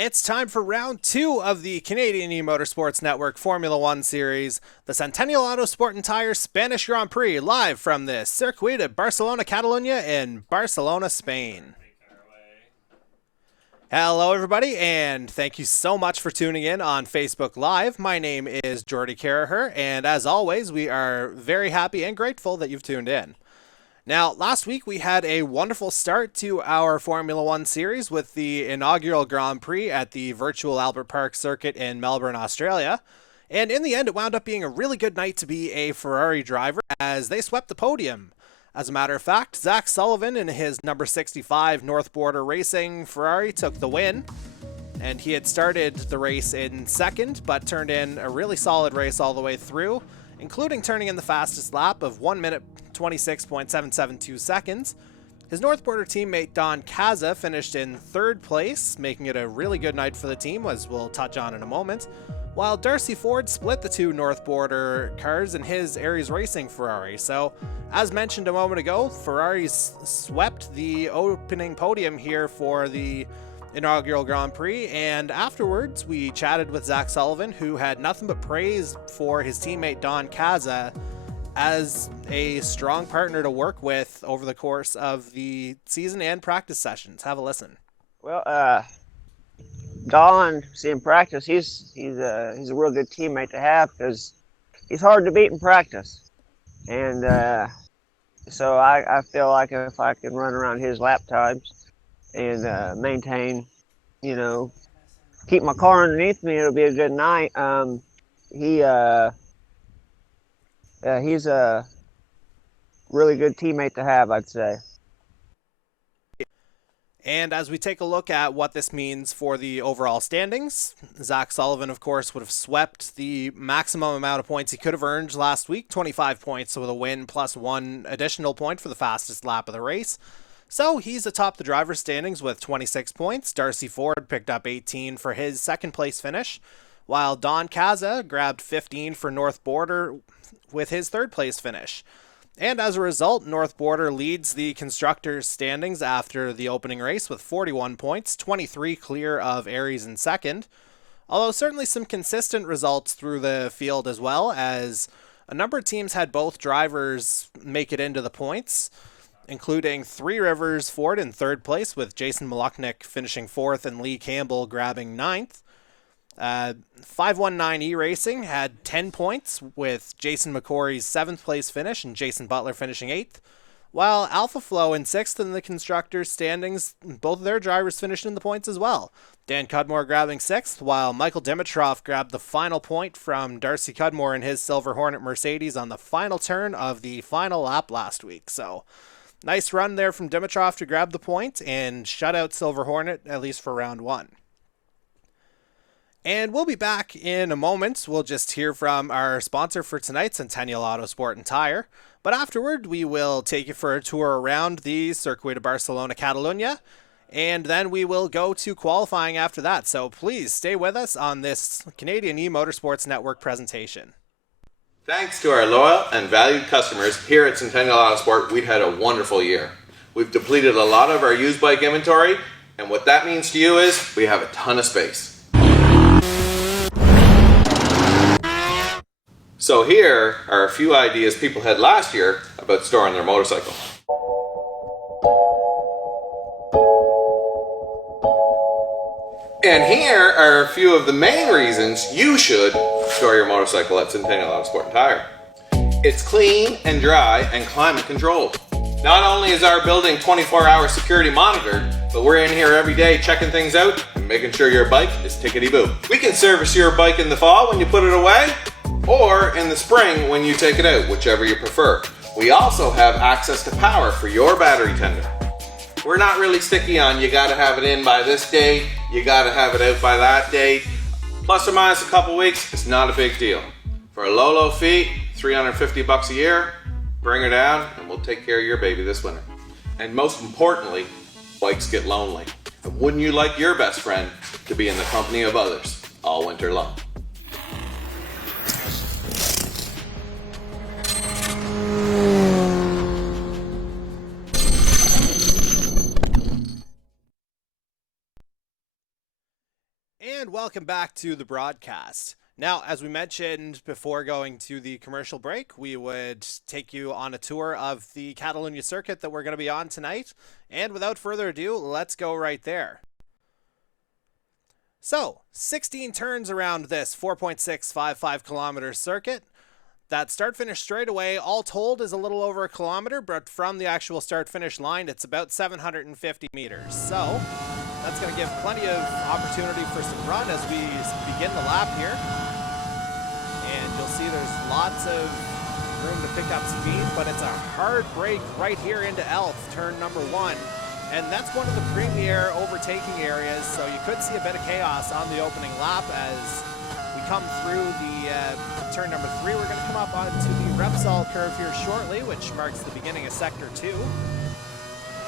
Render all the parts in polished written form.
It's time for round 2 of the Canadian E-Motorsports Network Formula 1 series, the Centennial Auto Sport and Tire Spanish Grand Prix, live from the Circuit de Barcelona-Catalunya in Barcelona, Spain. Hello everybody, and thank you so much for tuning in on Facebook Live. My name is Jordy Caraher, and as always, we are very happy and grateful that you've tuned in. Now, last week we had a wonderful start to our Formula 1 series with the inaugural Grand Prix at the virtual Albert Park circuit in Melbourne, Australia. And in the end, it wound up being a really good night to be a Ferrari driver as they swept the podium. As a matter of fact, Zach Sullivan in his number 65 North Border Racing Ferrari took the win. And he had started the race in second, but turned in a really solid race all the way through, including turning in the fastest lap of 1 minute 26.772 seconds. His North Border teammate Don Caza finished in third place, making it a really good night for the team, as we'll touch on in a moment, while Darcy Ford split the two North Border cars in his Aries Racing Ferrari. So, as mentioned a moment ago, Ferraris swept the opening podium here for the inaugural Grand Prix, and afterwards we chatted with Zach Sullivan, who had nothing but praise for his teammate Don Caza as a strong partner to work with over the course of the season and practice sessions. Have a listen. Well, Don, seeing practice, he's a real good teammate to have because he's hard to beat in practice, and so I feel like if I can run around his lap times and maintain, keep my car underneath me, it'll be a good night. He's a really good teammate to have, I'd say. And as we take a look at what this means for the overall standings, Zach Sullivan, of course, would have swept the maximum amount of points he could have earned last week, 25 points with a win plus 1 additional point for the fastest lap of the race. So he's atop the driver's standings with 26 points. Darcy Ford picked up 18 for his second place finish, while Don Caza grabbed 15 for North Border with his third place finish. And as a result, North Border leads the constructors' standings after the opening race with 41 points, 23 clear of Aries in second. Although certainly some consistent results through the field as well, as a number of teams had both drivers make it into the points, including Three Rivers Ford in third place with Jason Maluknik finishing fourth and Lee Campbell grabbing ninth. 519E Racing had 10 points with Jason McCory's 7th place finish and Jason Butler finishing 8th, while Alpha Flow in 6th in the constructors' standings, both of their drivers finished in the points as well. Dan Cudmore grabbing 6th, while Michael Dimitrov grabbed the final point from Darcy Cudmore in his Silver Hornet Mercedes on the final turn of the final lap last week. So, nice run there from Dimitrov to grab the point and shut out Silver Hornet, at least for round 1. And we'll be back in a moment. We'll just hear from our sponsor for tonight, Centennial Auto Sport and Tire. But afterward, we will take you for a tour around the Circuit de Barcelona-Catalunya, and then we will go to qualifying after that. So please stay with us on this Canadian E-Motorsports Network presentation. Thanks to our loyal and valued customers here at Centennial Auto Sport, we've had a wonderful year. We've depleted a lot of our used bike inventory, and what that means to you is we have a ton of space. So here are a few ideas people had last year about storing their motorcycle. And here are a few of the main reasons you should store your motorcycle at Centennial Auto Sport and Tire. It's clean and dry and climate controlled. Not only is our building 24-hour security monitored, but we're in here every day checking things out and making sure your bike is tickety-boo. We can service your bike in the fall when you put it away, or in the spring when you take it out, whichever you prefer. We also have access to power for your battery tender. We're not really sticky on you gotta have it in by this date, you gotta have it out by that date. Plus or minus a couple weeks, it's not a big deal. For a low fee, $350 a year, bring her down and we'll take care of your baby this winter. And most importantly, bikes get lonely. And wouldn't you like your best friend to be in the company of others all winter long? And welcome back to the broadcast. Now, as we mentioned before going to the commercial break, we would take you on a tour of the Catalunya circuit that we're going to be on tonight. And without further ado, let's go right there. So, 16 turns around this 4.655 kilometer circuit. That start-finish straightaway, all told, is a little over a kilometer, but from the actual start-finish line, it's about 750 meters. So, that's going to give plenty of opportunity for some run as we begin the lap here. And you'll see there's lots of room to pick up speed, but it's a hard break right here into Elf, turn number 1. And that's one of the premier overtaking areas, so you could see a bit of chaos on the opening lap as we come through the turn number 3. We're going to come up onto the Repsol curve here shortly, which marks the beginning of Sector 2.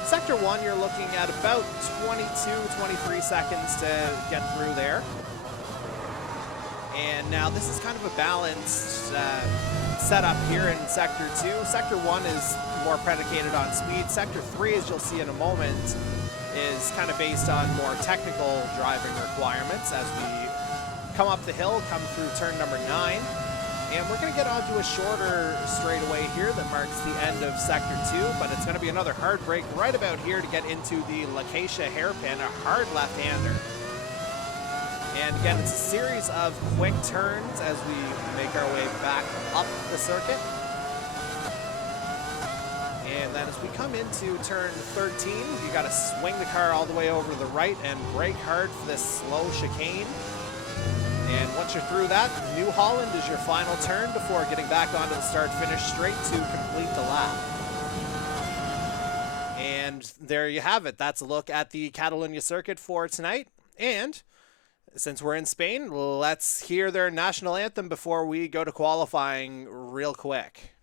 Sector 1, you're looking at about 22, 23 seconds to get through there. And now this is kind of a balanced setup here in Sector 2. Sector 1 is more predicated on speed. Sector 3, as you'll see in a moment, is kind of based on more technical driving requirements as we come up the hill, come through turn number 9. And we're going to get onto a shorter straightaway here that marks the end of Sector 2, but it's going to be another hard break right about here to get into the Lacacia hairpin, a hard left-hander. And again, it's a series of quick turns as we make our way back up the circuit. And then as we come into turn 13, you got to swing the car all the way over to the right and brake hard for this slow chicane. And once you're through that, New Holland is your final turn before getting back onto the start-finish straight to complete the lap. And there you have it. That's a look at the Catalunya circuit for tonight. And since we're in Spain, let's hear their national anthem before we go to qualifying real quick.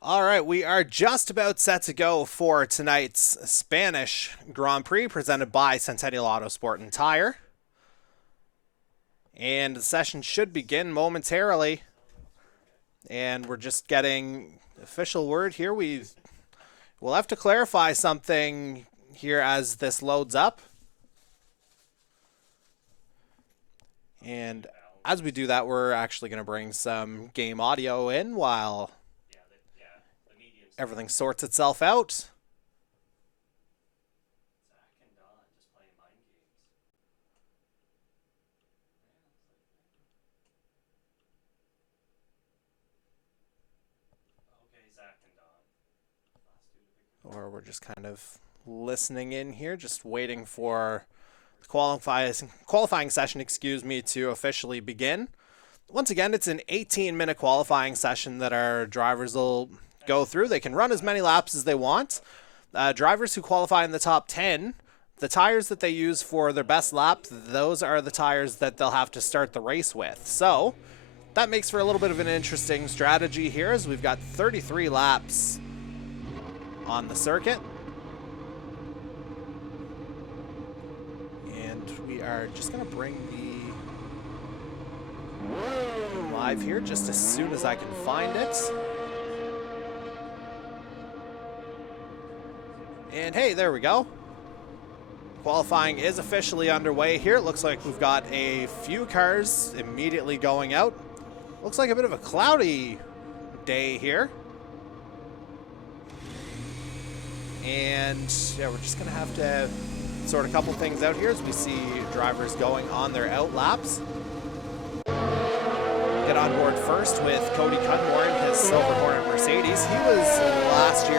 All right, we are just about set to go for tonight's Spanish Grand Prix presented by Centennial Autosport and Tire. And the session should begin momentarily. And we're just getting official word here. We'll have to clarify something here as this loads up. And as we do that, we're actually going to bring some game audio in while everything sorts itself out. Or we're just kind of listening in here, just waiting for the qualifying session, to officially begin. Once again, it's an 18-minute qualifying session that our drivers will go through. They can run as many laps as they want. Drivers who qualify in the top 10, the tires that they use for their best lap, those are the tires that they'll have to start the race with. So that makes for a little bit of an interesting strategy here as we've got 33 laps on the circuit. And we are just going to bring the live here just as soon as I can find it. And hey, there we go. Qualifying is officially underway here. It looks like we've got a few cars immediately going out. Looks like a bit of a cloudy day here. And yeah, we're just going to have to sort a couple things out here as we see drivers going on their out laps. Get on board first with Cody Cudmore in his Silver Hornet Mercedes. He was last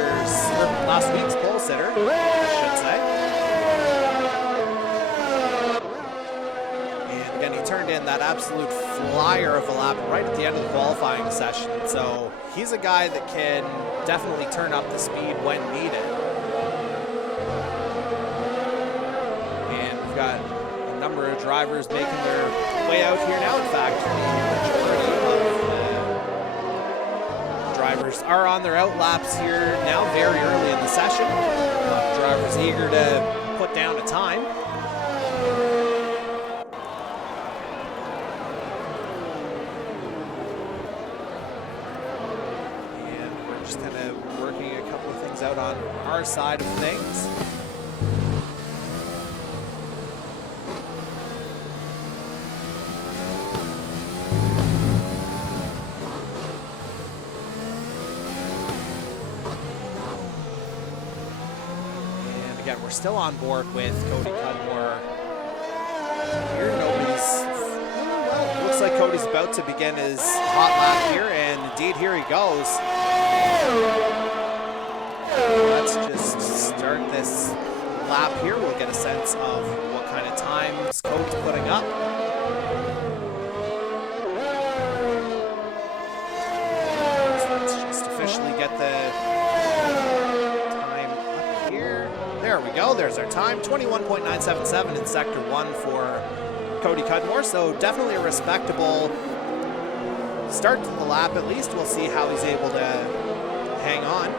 week's pole sitter, I should say. And again, he turned in that absolute flyer of a lap right at the end of the qualifying session. So he's a guy that can definitely turn up the speed when needed. And we've got a number of drivers making their way out here now. In fact, the majority of the drivers are on their out laps here now, very early in the session. Drivers eager to put down a time. And we're just kind of working a couple of things out on our side of things. We're still on board with Cody Cudmore. Here, well, looks like Cody's about to begin his hot lap here, and indeed, here he goes. Let's just start this lap here. We'll get a sense of what kind of times Cody's putting up. So let's just officially get the There we go, there's our time, 21.977 in Sector 1 for Cody Cudmore, so definitely a respectable start to the lap at least. We'll see how he's able to hang on.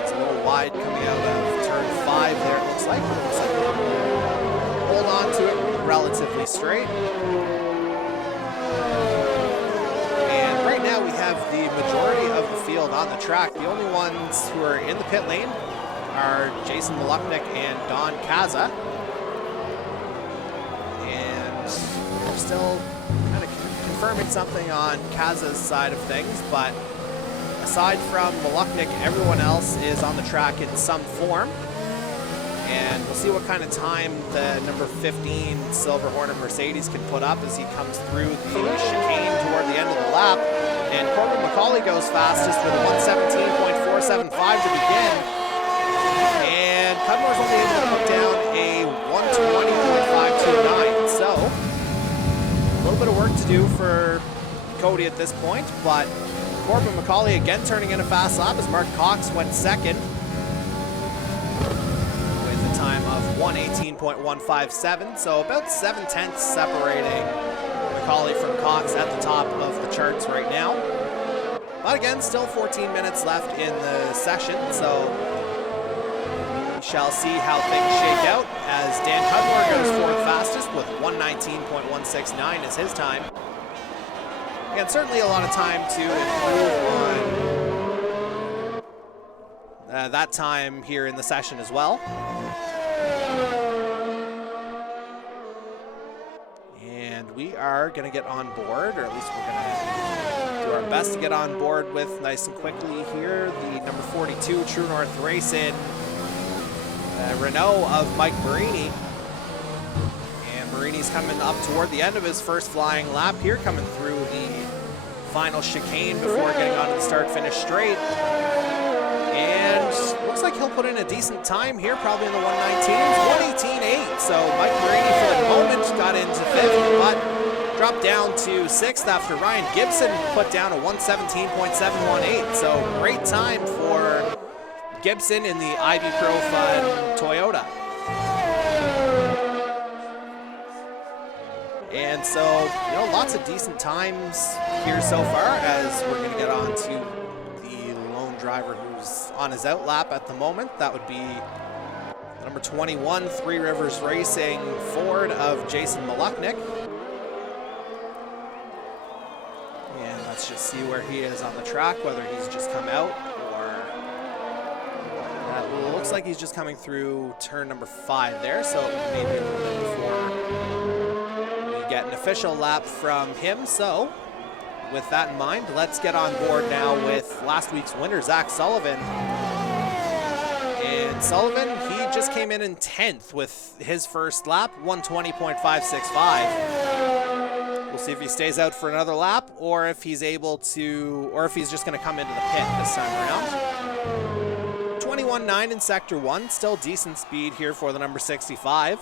It's a little wide coming out of turn 5 there, it looks like. Hold on to it relatively straight. And right now we have the majority of the field on the track. The only ones who are in the pit lane are Jason Maluknik and Don Kaza. And we're still kind of confirming something on Kaza's side of things, but aside from Maluknik, everyone else is on the track in some form. And we'll see what kind of time the number 15 Silver Hornet Mercedes can put up as he comes through the chicane toward the end of the lap. And Corbin McCauley goes fastest with a 117.475 to begin. And Cudmore's only able to put down a 120.529. So, a little bit of work to do for Cody at this point, but Corbin McCauley again turning in a fast lap as Mark Cox went second with a time of 118.157. So about 7/10 separating McCauley from Cox at the top of the charts right now. But again, still 14 minutes left in the session, so shall see how things shake out as Dan Cudmore goes fourth fastest with 119.169 is his time. And certainly a lot of time to improve on that time here in the session as well. And we are going to get on board, or at least we're going to do our best to get on board with nice and quickly here the number 42 True North Racing Renault of Mike Marini. And Marini's coming up toward the end of his first flying lap here, coming through the final chicane before getting onto the start-finish straight. And looks like he'll put in a decent time here, probably in the 119s, 118.8. So Mike Marini for the moment got into 5th, but dropped down to 6th after Ryan Gibson put down a 117.718. So great time for Gibson in the Ivy Pro Fun Toyota. And so, lots of decent times here so far as we're going to get on to the lone driver who's on his out lap at the moment. That would be number 21, Three Rivers Racing Ford of Jason Maluknik. And let's just see where he is on the track, whether he's just come out or it looks like he's just coming through turn number 5 there, so maybe a little bit before we get an official lap from him. So with that in mind, let's get on board now with last week's winner, Zach Sullivan. And Sullivan, he just came in 10th with his first lap, 1:20.565. We'll see if he stays out for another lap, or if he's able to, or if he's just going to come into the pit this time around. 21.9 in Sector 1, still decent speed here for the number 65.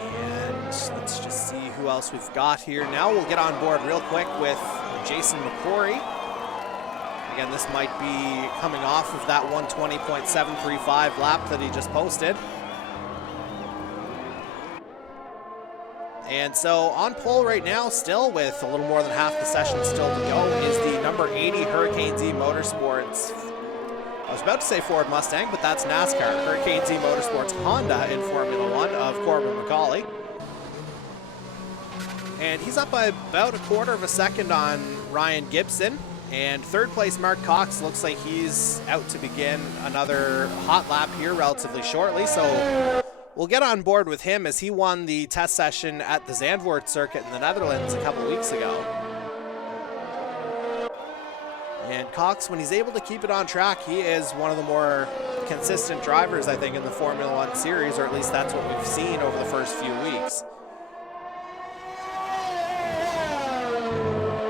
And let's just see who else we've got here. Now we'll get on board real quick with Jason McCrory. Again, this might be coming off of that 1:20.735 lap that he just posted. And so on pole right now, still with a little more than half the session still to go, is the number 80 Hurricane E-Motorsports. I was about to say Ford Mustang, but that's NASCAR. Hurricane E-Motorsports Honda in Formula One of Corbin McCauley. And he's up by about a quarter of a second on Ryan Gibson. And third place Mark Cox looks like he's out to begin another hot lap here relatively shortly. So we'll get on board with him as he won the test session at the Zandvoort circuit in the Netherlands a couple weeks ago. And Cox, when he's able to keep it on track, he is one of the more consistent drivers, I think, in the Formula One series, or at least that's what we've seen over the first few weeks.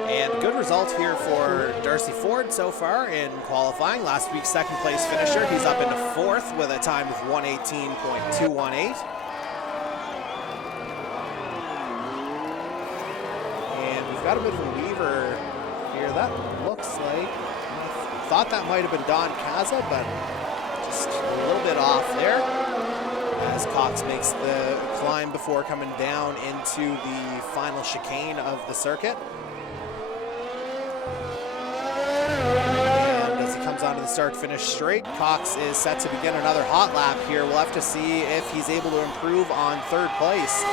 And good result here for Darcy Ford so far in qualifying. Last week's second place finisher. He's up into fourth with a time of 1:18.218. And we've got a bit of a weaver here. That looks like, I thought that might have been Don Caza, but just a little bit off there as Cox makes the climb before coming down into the final chicane of the circuit. And as he comes onto the start-finish straight, Cox is set to begin another hot lap here. We'll have to see if he's able to improve on third place.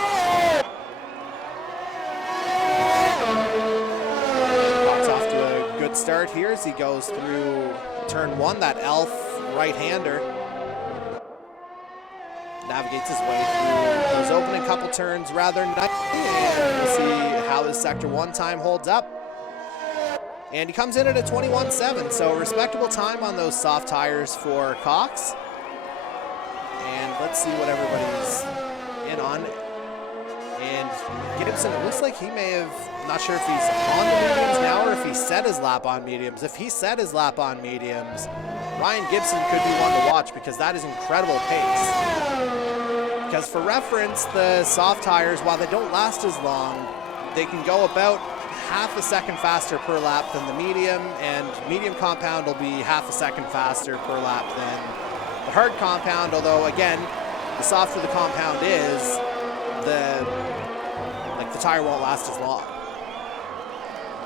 Cox off to a good start here as he goes through turn one, that elf right-hander. Navigates his way through those opening couple turns rather nicely, and we'll see how his Sector 1 time holds up. And he comes in at a 21.7, so a respectable time on those soft tires for Cox. And let's see what everybody's in on. And Gibson, it looks like he may have, I'm not sure if he's on the mediums now or if he set his lap on mediums. If he set his lap on mediums, Ryan Gibson could be one to watch because that is incredible pace. Because for reference, the soft tires, while they don't last as long, they can go about half a second faster per lap than the medium, and medium compound will be half a second faster per lap than the hard compound, although again, the softer the compound is, the tire won't last as long.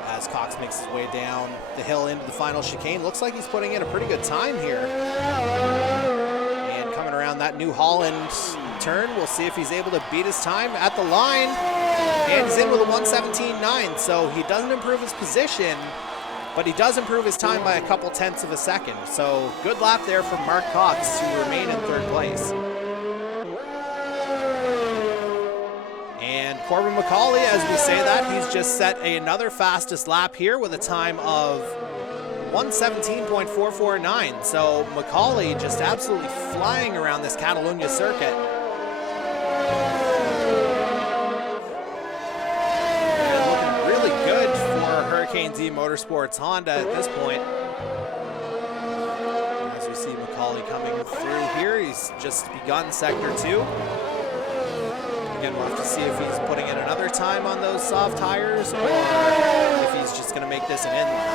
As Cox makes his way down the hill into the final chicane, looks like he's putting in a pretty good time here. And coming around that New Holland turn, we'll see if he's able to beat his time at the line. And he's in with a 1:17.9, so he doesn't improve his position, but he does improve his time by a couple tenths of a second. So good lap there from Mark Cox to remain in third place. And Corbin McCauley, as we say that, he's just set another fastest lap here with a time of 1:17.449. So McCauley just absolutely flying around this Catalunya circuit. And looking really good for Hurricane E-Motorsports Honda at this point. As we see McCauley coming through here, he's just begun Sector 2. Again, we'll have to see if he's putting in another time on those soft tires or if he's just going to make this an in lap.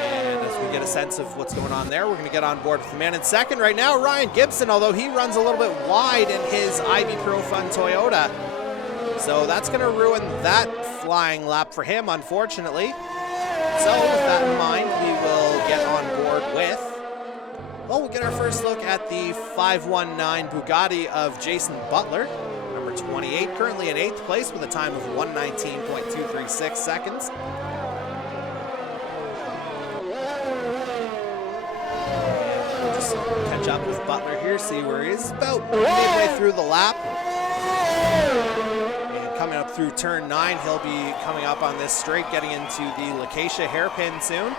And as we get a sense of what's going on there, we're going to get on board with the man in second right now, Ryan Gibson, although he runs a little bit wide in his Ivy Pro Fun Toyota. So that's going to ruin that flying lap for him, unfortunately. So with that in mind, we will get on board with, well, we'll get our first look at the 519 Bugatti of Jason Butler, number 28, currently in 8th place with a time of 1:19.236 seconds. And we'll just catch up with Butler here, see where he is, about midway through the lap. And coming up through turn 9. He'll be coming up on this straight, getting into the Lacacia hairpin soon.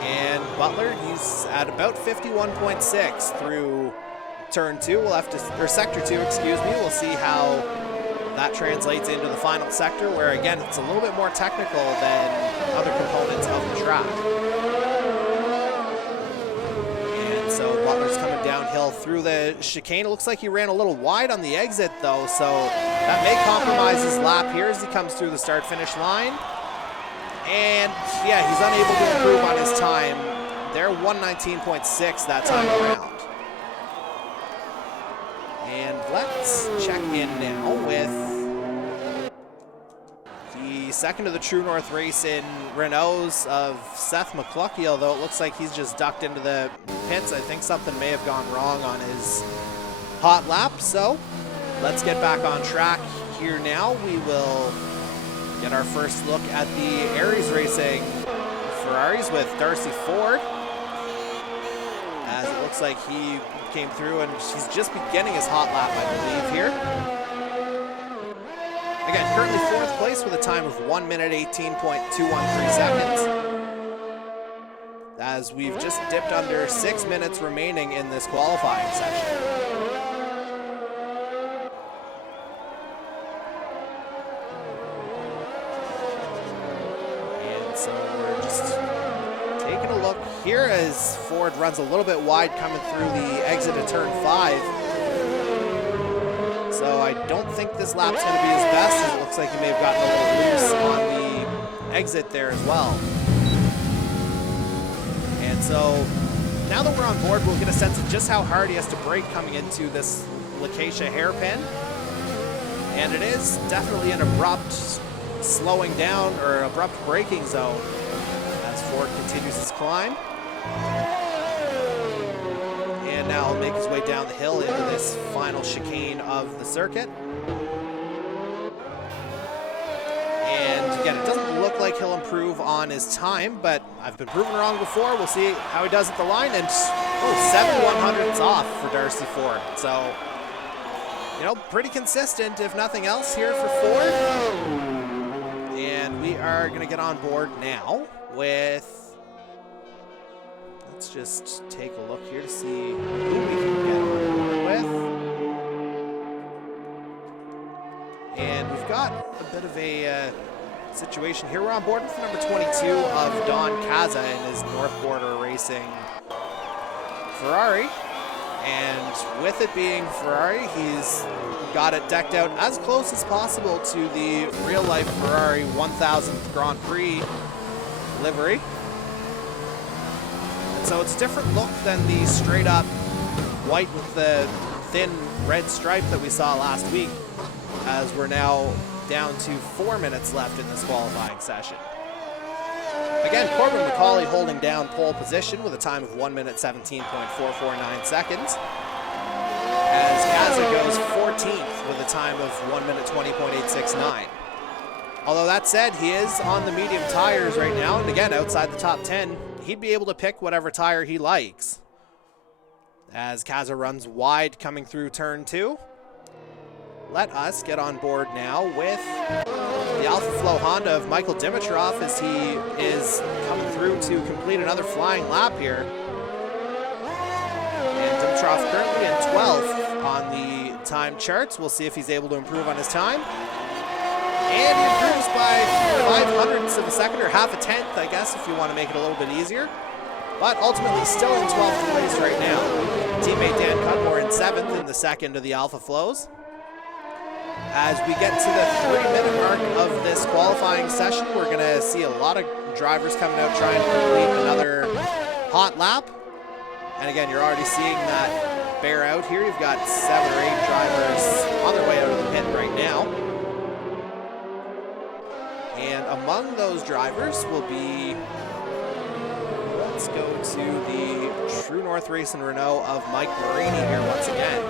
And Butler, he's at about 51.6 through turn 2. We'll have to, or sector 2, excuse me. We'll see how that translates into the final sector, where again, it's a little bit more technical than other components of the track. And so Butler's coming downhill through the chicane. It looks like he ran a little wide on the exit though, so that may compromise his lap here as he comes through the start-finish line. And yeah, he's unable to improve on his time. They're 119.6 that time around. And let's check in now with the second of the True North race in Renaults of Seth McCluckey, although it looks like he's just ducked into the pits. I think something may have gone wrong on his hot lap, so let's get back on track here now. We will get our first look at the Aries Racing Ferraris with Darcy Ford, as it looks like he came through and he's just beginning his hot lap, I believe, here. Again, currently 4th place with a time of 1 minute 18.213 seconds, as we've just dipped under 6 minutes remaining in this qualifying session. So we're just taking a look here as Ford runs a little bit wide coming through the exit of turn 5. So I don't think this lap's going to be his best, as it looks like he may have gotten a little loose on the exit there as well. And so now that we're on board, we'll get a sense of just how hard he has to brake coming into this Lacacia hairpin. And it is definitely an abrupt slowing down or abrupt braking zone as Ford continues his climb. And now he'll make his way down the hill into this final chicane of the circuit. And again, it doesn't look like he'll improve on his time, but I've been proven wrong before. We'll see how he does at the line. And 7/100ths off for Darcy Ford. So, you know, pretty consistent, if nothing else, here for Ford. And we are going to get on board now with, let's just take a look here to see who we can get on board with. And we've got a bit of a situation here. We're on board with number 22 of Don Caza in his North Border Racing Ferrari. And with it being Ferrari, he's got it decked out as close as possible to the real-life Ferrari 1000th Grand Prix livery. And so it's a different look than the straight-up white with the thin red stripe that we saw last week, as we're now down to 4 minutes left in this qualifying session. Again, Corbin McCauley holding down pole position with a time of 1 minute 17.449 seconds. As Caza goes 14th with a time of 1 minute 20.869. Although that said, he is on the medium tires right now, and again, outside the top 10, he'd be able to pick whatever tire he likes. As Caza runs wide coming through turn 2. Let us get on board now with the Alpha Flow Honda of Michael Dimitrov, as he is coming through to complete another flying lap here. And Dimitrov currently in 12th on the time charts. We'll see if he's able to improve on his time. And he improves by 0.05 of a second, or half a tenth, I guess, if you want to make it a little bit easier. But ultimately still in 12th place right now. Teammate Dan Cudmore in 7th in the second of the Alpha Flows. As we get to the 3-minute mark of this qualifying session, we're going to see a lot of drivers coming out trying to complete another hot lap. And again, you're already seeing that bear out here. You've got 7 or 8 drivers on their way out of the pit right now. And among those drivers will be, let's go to the True North Racing Renault of Mike Marini here once again.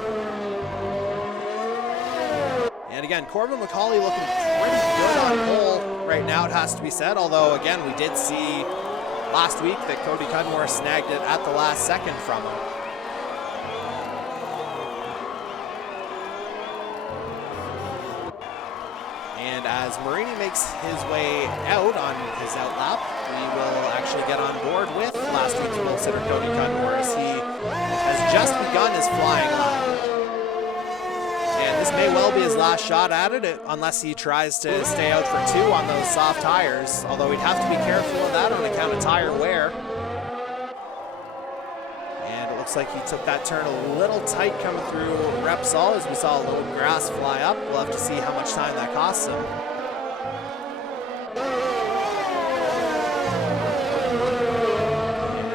And again, Corbin McCauley looking pretty good on pole right now, it has to be said. Although, again, we did see last week that Cody Cudmore snagged it at the last second from him. As Marini makes his way out on his out lap, we will actually get on board with last week's pole sitter Cody Cudmore as he has just begun his flying lap. And this may well be his last shot at it unless he tries to stay out for 2 on those soft tires, although he'd have to be careful of that on account of tire wear. And it looks like he took that turn a little tight coming through Repsol as we saw a little grass fly up. We'll have to see how much time that costs him.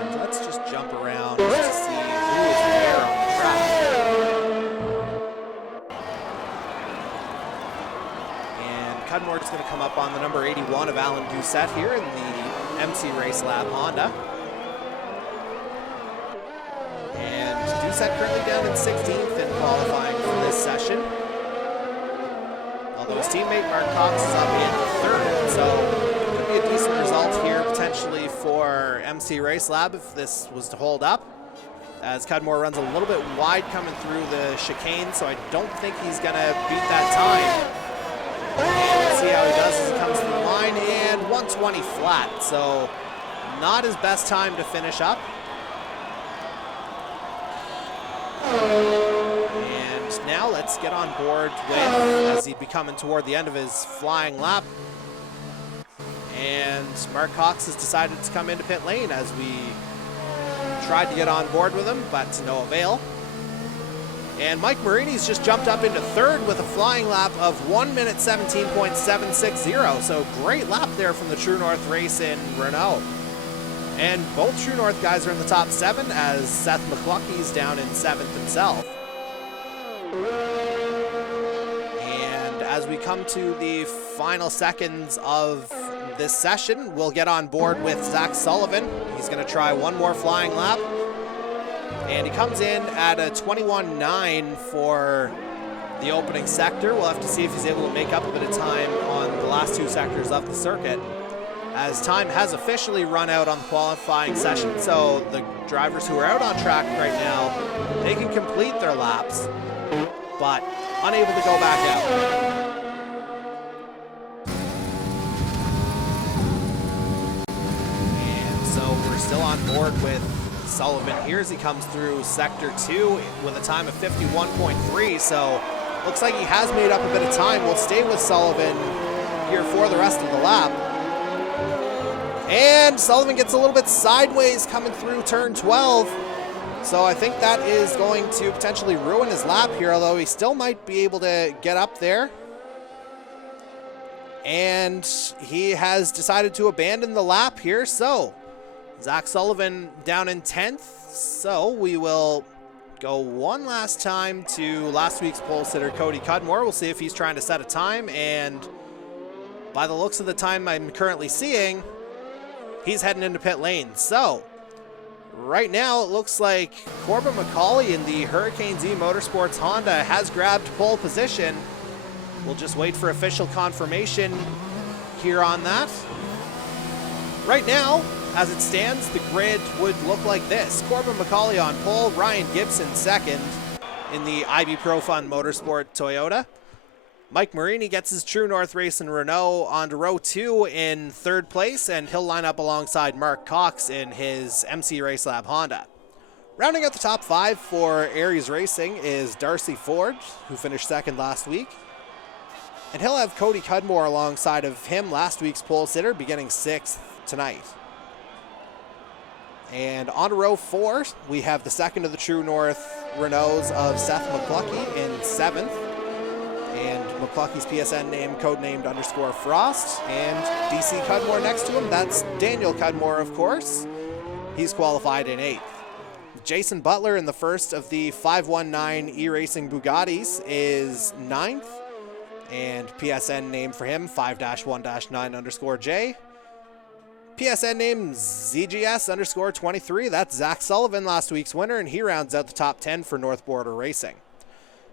And let's just jump around to see who is where on the track. And Cudmore's going to come up on the number 81 of Alan Doucette here in the MC Race Lab Honda. Doucette currently down in 16th in qualifying for this session. Although his teammate Mark Cox is up in 3rd, so could be a decent result here potentially for MC Race Lab if this was to hold up. As Cudmore runs a little bit wide coming through the chicane, so I don't think he's going to beat that time. And let's see how he does as he comes through the line, and 120 flat, so not his best time to finish up. And now let's get on board with, as he'd be coming toward the end of his flying lap. And Mark Cox has decided to come into pit lane as we tried to get on board with him, but to no avail. And Mike Marini's just jumped up into 3rd with a flying lap of 1 minute 17.760. So great lap there from the True North race in Renault. And both True North guys are in the top 7 as Seth McCluckey's down in 7th himself. And as we come to the final seconds of this session, we'll get on board with Zach Sullivan. He's going to try one more flying lap. And he comes in at a 21.9 for the opening sector. We'll have to see if he's able to make up a bit of time on the last 2 sectors of the circuit, as time has officially run out on the qualifying session. So the drivers who are out on track right now, they can complete their laps, but unable to go back out. And so we're still on board with Sullivan here as he comes through sector 2 with a time of 51.3. So looks like he has made up a bit of time. We'll stay with Sullivan here for the rest of the lap. And Sullivan gets a little bit sideways coming through turn 12. So I think that is going to potentially ruin his lap here, although he still might be able to get up there. And he has decided to abandon the lap here. So Zach Sullivan down in 10th. So we will go one last time to last week's pole sitter, Cody Cudmore. We'll see if he's trying to set a time. And by the looks of the time I'm currently seeing, he's heading into pit lane. So right now it looks like Corbin McCauley in the Hurricanes E-Motorsports Honda has grabbed pole position. We'll just wait for official confirmation here on that. Right now, as it stands, the grid would look like this. Corbin McCauley on pole, Ryan Gibson second in the IB Pro Fund Motorsport Toyota. Mike Marini gets his True North race in Renault onto row 2 in 3rd place, and he'll line up alongside Mark Cox in his MC Race Lab Honda. Rounding out the top 5 for Aries Racing is Darcy Ford, who finished 2nd last week. And he'll have Cody Cudmore alongside of him, last week's pole sitter, beginning 6th tonight. And on to row 4, we have the second of the True North Renaults of Seth McCluckey in 7th. And McCluckey's PSN name, codenamed _Frost. And DC Cudmore next to him, that's Daniel Cudmore, of course. He's qualified in 8th. Jason Butler in the first of the 519 E-Racing Bugattis is 9th. And PSN name for him, 5-1-9_J. PSN name ZGS_23. That's Zach Sullivan, last week's winner, and he rounds out the top 10 for North Border Racing.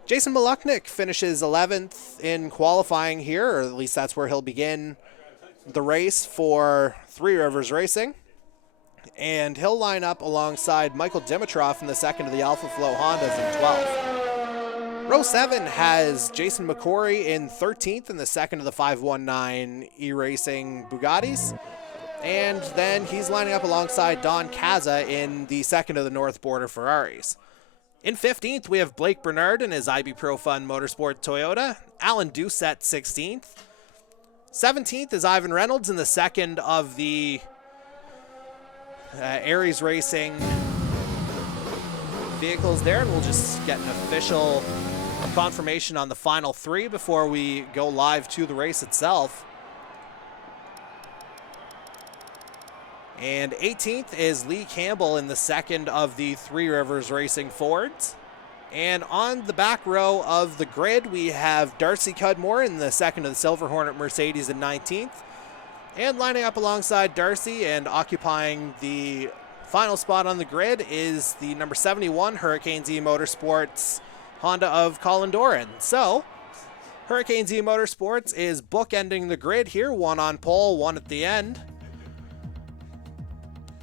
Jason Maluknik finishes 11th in qualifying here, or at least that's where he'll begin the race for Three Rivers Racing. And he'll line up alongside Michael Dimitrov in the second of the Alpha Flow Hondas in 12th. Row 7 has Jason McCory in 13th in the second of the 519 E-Racing Bugattis. And then he's lining up alongside Don Caza in the second of the North Border Ferraris. In 15th, we have Blake Bernard in his IB Pro Fun Motorsport Toyota. Alan Doucette 16th. 17th is Ivan Reynolds in the second of the Aries Racing vehicles there. And we'll just get an official confirmation on the final three before we go live to the race itself. And 18th is Lee Campbell in the second of the Three Rivers Racing Fords. And on the back row of the grid, we have Darcy Cudmore in the second of the Silver Hornet Mercedes in 19th. And lining up alongside Darcy and occupying the final spot on the grid is the number 71 Hurricanes E-Motorsports Honda of Colin Doran. So, Hurricanes E-Motorsports is bookending the grid here, one on pole, one at the end.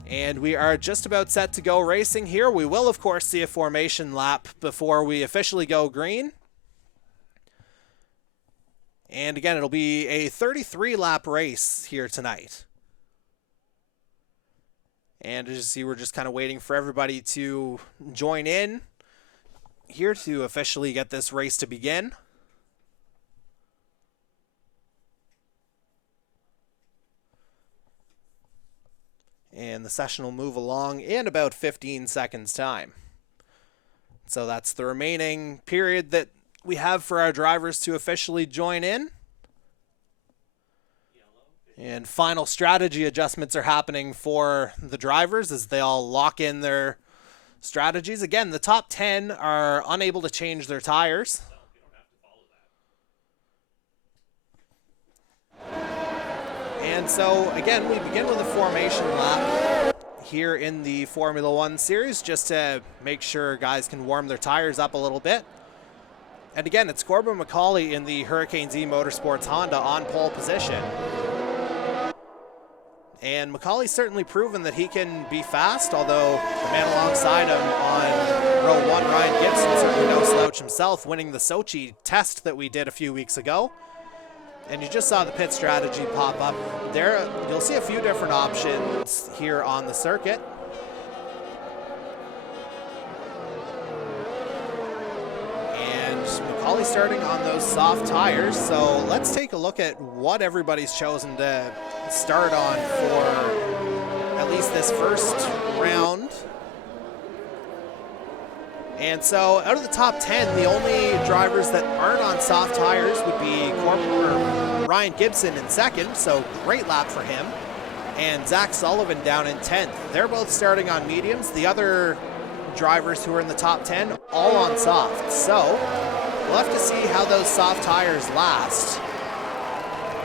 And we are just about set to go racing here. We will, of course, see a formation lap before we officially go green. And again, it'll be a 33-lap race here tonight. And as you see, we're just kind of waiting for everybody to join in here to officially get this race to begin. And the session will move along in about 15 seconds time. So that's the remaining period that we have for our drivers to officially join in. And final strategy adjustments are happening for the drivers as they all lock in their strategies. Again, the top 10 are unable to change their tires. And so, again, we begin with a formation lap here in the Formula One series just to make sure guys can warm their tires up a little bit. And again, it's Corbin McCauley in the Hurricanes E-Motorsports Honda on pole position. And McCauley's certainly proven that he can be fast, although the man alongside him on row 1, Ryan Gibson, certainly no slouch himself, winning the Sochi test that we did a few weeks ago. And you just saw the pit strategy pop up there. You'll see a few different options here on the circuit. And McCauley starting on those soft tires. So let's take a look at what everybody's chosen to start on for at least this first round. And so out of the top 10, the only drivers that aren't on soft tires would be Ryan Gibson in second, so great lap for him, and Zach Sullivan down in 10th. They're both starting on mediums. The other drivers who are in the top 10, all on soft. So we'll have to see how those soft tires last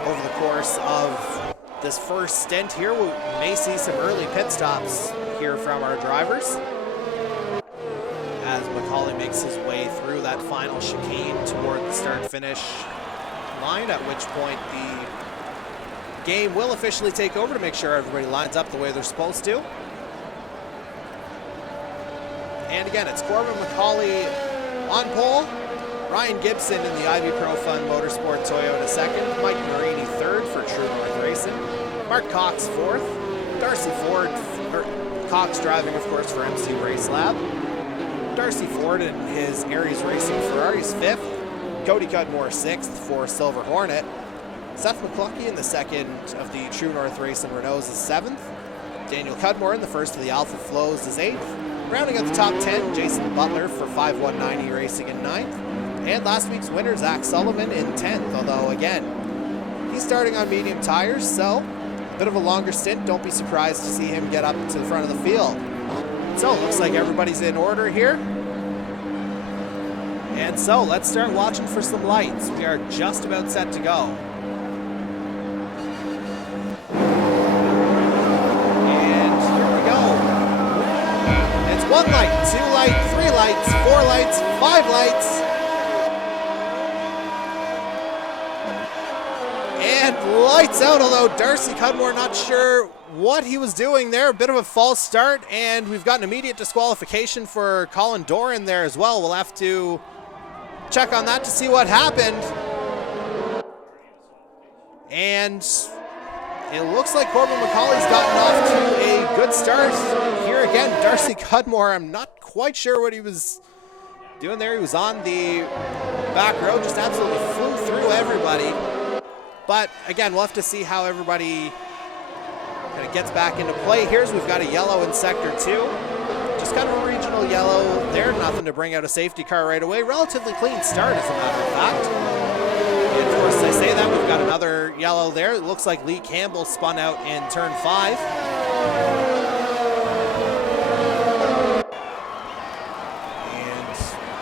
over the course of this first stint here. We may see some early pit stops here from our drivers as McCauley makes his way through that final chicane toward the start-finish line, at which point the game will officially take over to make sure everybody lines up the way they're supposed to. And again, it's Corbin McCauley on pole, Ryan Gibson in the Ivy Pro Fun Motorsport Toyota second, Mike Marini third for True North Racing, Mark Cox fourth, Darcy Ford, Cox driving, of course, for MC Race Lab, Darcy Ford in his Aries Racing Ferraris fifth, Cody Cudmore sixth for Silver Hornet, Seth McCluskey in the second of the True North Racing Renaults is seventh, Daniel Cudmore in the first of the Alpha Flows is eighth, rounding out the top 10, Jason Butler for 519 Racing in ninth, and last week's winner, Zach Sullivan in 10th, although again, he's starting on medium tires, so a bit of a longer stint. Don't be surprised to see him get up to the front of the field. So it looks like everybody's in order here. And so let's start watching for some lights. We are just about set to go. And here we go. It's 1 light, 2 lights, 3 lights, 4 lights, 5 lights. And lights out, although Darcy Cudmore not sure what he was doing there. A bit of a false start, and we've got an immediate disqualification for Colin Doran there as well. We'll have to check on that to see what happened. And it looks like Corbin McCauley's gotten off to a good start. Here again, Darcy Cudmore, I'm not quite sure what he was doing there. He was on the back row, just absolutely flew through everybody. But again, we'll have to see how everybody kind of gets back into play. Here's, we've got a yellow in sector 2. Just kind of a regional yellow there, nothing to bring out a safety car right away. Relatively clean start, as a matter of fact. And of course, as I say that, we've got another yellow there. It looks like Lee Campbell spun out in turn 5. And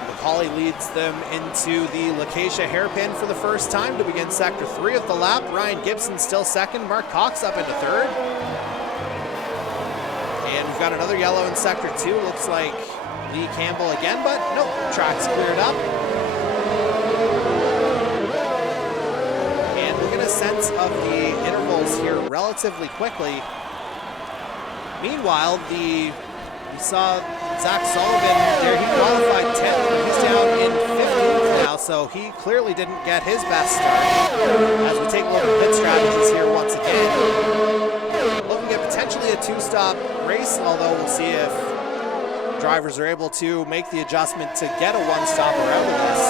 McCauley leads them into the Lacacia hairpin for the first time to begin sector 3 of the lap. Ryan Gibson still second. Mark Cox up into third. And we've got another yellow in sector 2. Looks like Lee Campbell again, but nope, track's cleared up. And we'll get a sense of the intervals here relatively quickly. Meanwhile, we saw Zach Sullivan there. He qualified 10th, but he's down in 15th now, so he clearly didn't get his best start. As we take a look at pit strategies here once again. Looking at potentially a 2-stop race, although we'll see if drivers are able to make the adjustment to get a 1-stopper out of this.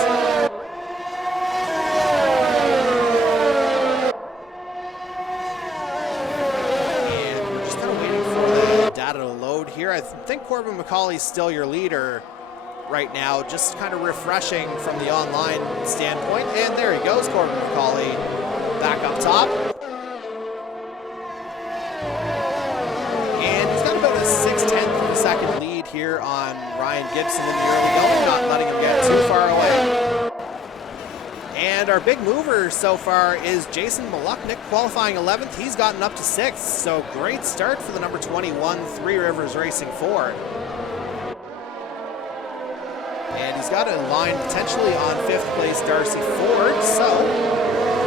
And we're just kind of waiting for the data to load here. I think Corbin McCauley's still your leader right now, just kind of refreshing from the online standpoint. And there he goes, Corbin McCauley back up top. And he's got about a 6/10 of a second lead here on Ryan Gibson in the early going, not letting him get too far away. And our big mover so far is Jason Maluknik, qualifying 11th. He's gotten up to 6th, so great start for the number 21 Three Rivers Racing Ford. And he's got a line potentially on 5th place Darcy Ford, so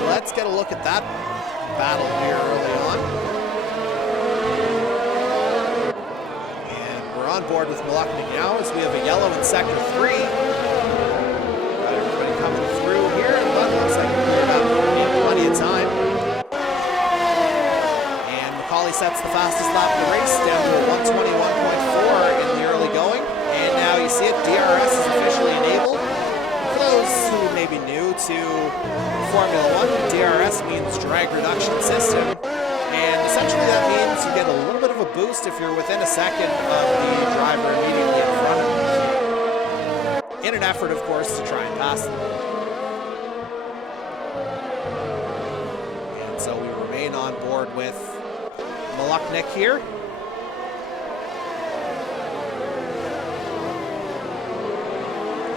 let's get a look at that battle here early on. On board with Maluknik now as we have a yellow in sector 3. Got everybody coming through here, but looks like we're up in plenty of time. And McCauley sets the fastest lap of the race down to a 121.4 in the early going. And now you see it, DRS is officially enabled. For those who may be new to Formula 1, DRS means drag reduction system. And essentially that means you get a little bit of a boost if you're within a second of the driver immediately in front of you. In an effort, of course, to try and pass them. And so we remain on board with Maluknik here.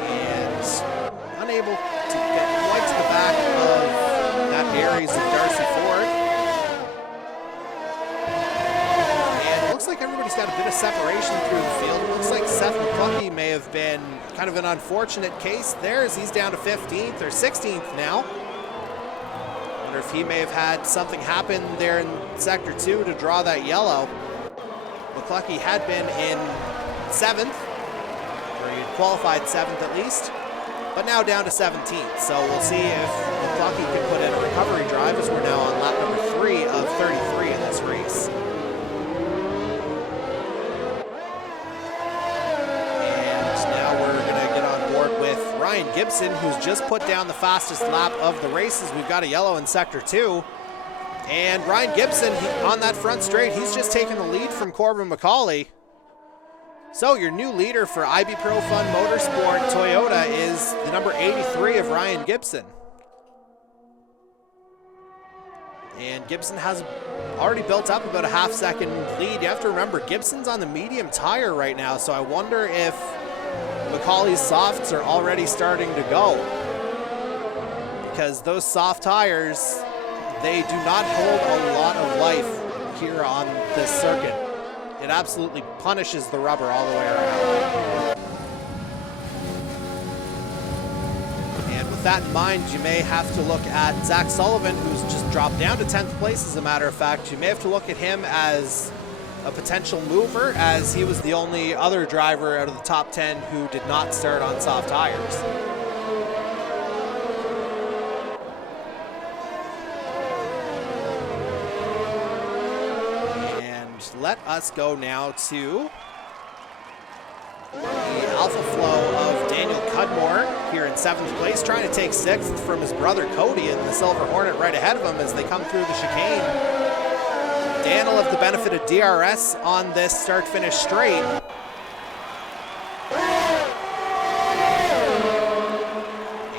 And unable to get quite to the back of that Aries of Darcy Ford. Looks like everybody's got a bit of separation through the field. It looks like Seth McCluskey may have been kind of an unfortunate case there, as he's down to 15th or 16th now. Wonder if he may have had something happen there in sector 2 to draw that yellow. McCluskey had been in 7th, or he had qualified 7th at least, but now down to 17th. So we'll see if McCluskey can put in a recovery drive, as we're now on lap number 3 of 33 in this race. Ryan Gibson, who's just put down the fastest lap of the races. We've got a yellow in sector 2. And Ryan Gibson, on that front straight, he's just taken the lead from Corbin McCauley. So your new leader for IB Pro Fun Motorsport Toyota is the number 83 of Ryan Gibson. And Gibson has already built up about a half-second lead. You have to remember, Gibson's on the medium tire right now, so I wonder if McCauley's softs are already starting to go, because those soft tires, they do not hold a lot of life here on this circuit. It absolutely punishes the rubber all the way around. And with that in mind, you may have to look at Zach Sullivan, who's just dropped down to 10th place, as a matter of fact. You may have to look at him as a potential mover, as he was the only other driver out of the top 10 who did not start on soft tires. let us go now to the Alpha Flow of Daniel Cudmore here in 7th place, trying to take 6th from his brother Cody and the Silver Hornet right ahead of him as they come through the chicane. Dan will have the benefit of DRS on this start-finish straight.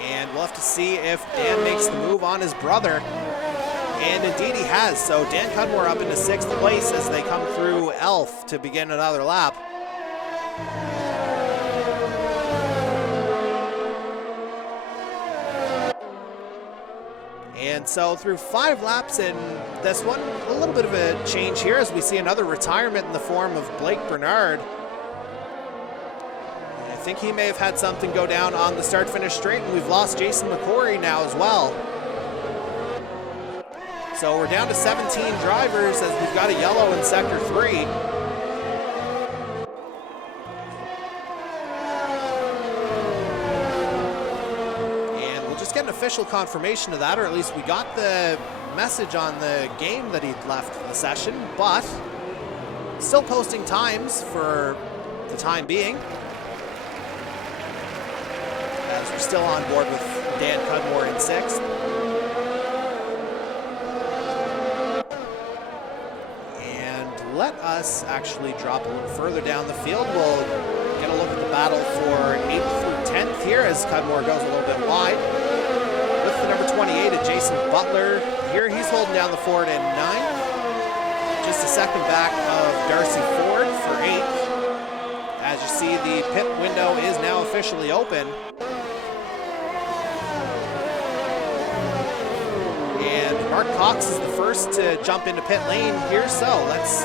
And we'll have to see if Dan makes the move on his brother. And indeed he has, so Dan Cudmore up into 6th place as they come through Elf to begin another lap. And so through 5 laps in this one, a little bit of a change here as we see another retirement in the form of Blake Bernard. I think he may have had something go down on the start-finish straight, and we've lost Jason McCory now as well. So we're down to 17 drivers as we've got a yellow in Sector 3. Get an official confirmation of that, or at least we got the message on the game that he'd left the session, but still posting times for the time being, as we're still on board with Dan Cudmore in 6th. And let us actually drop a little further down the field. We'll get a look at the battle for 8th through 10th here as Cudmore goes a little bit wide. With the number 28 of Jason Butler. Here he's holding down the Ford in 9th. Just a second back of Darcy Ford for 8th. As you see, the pit window is now officially open. And Mark Cox is the first to jump into pit lane here, so let's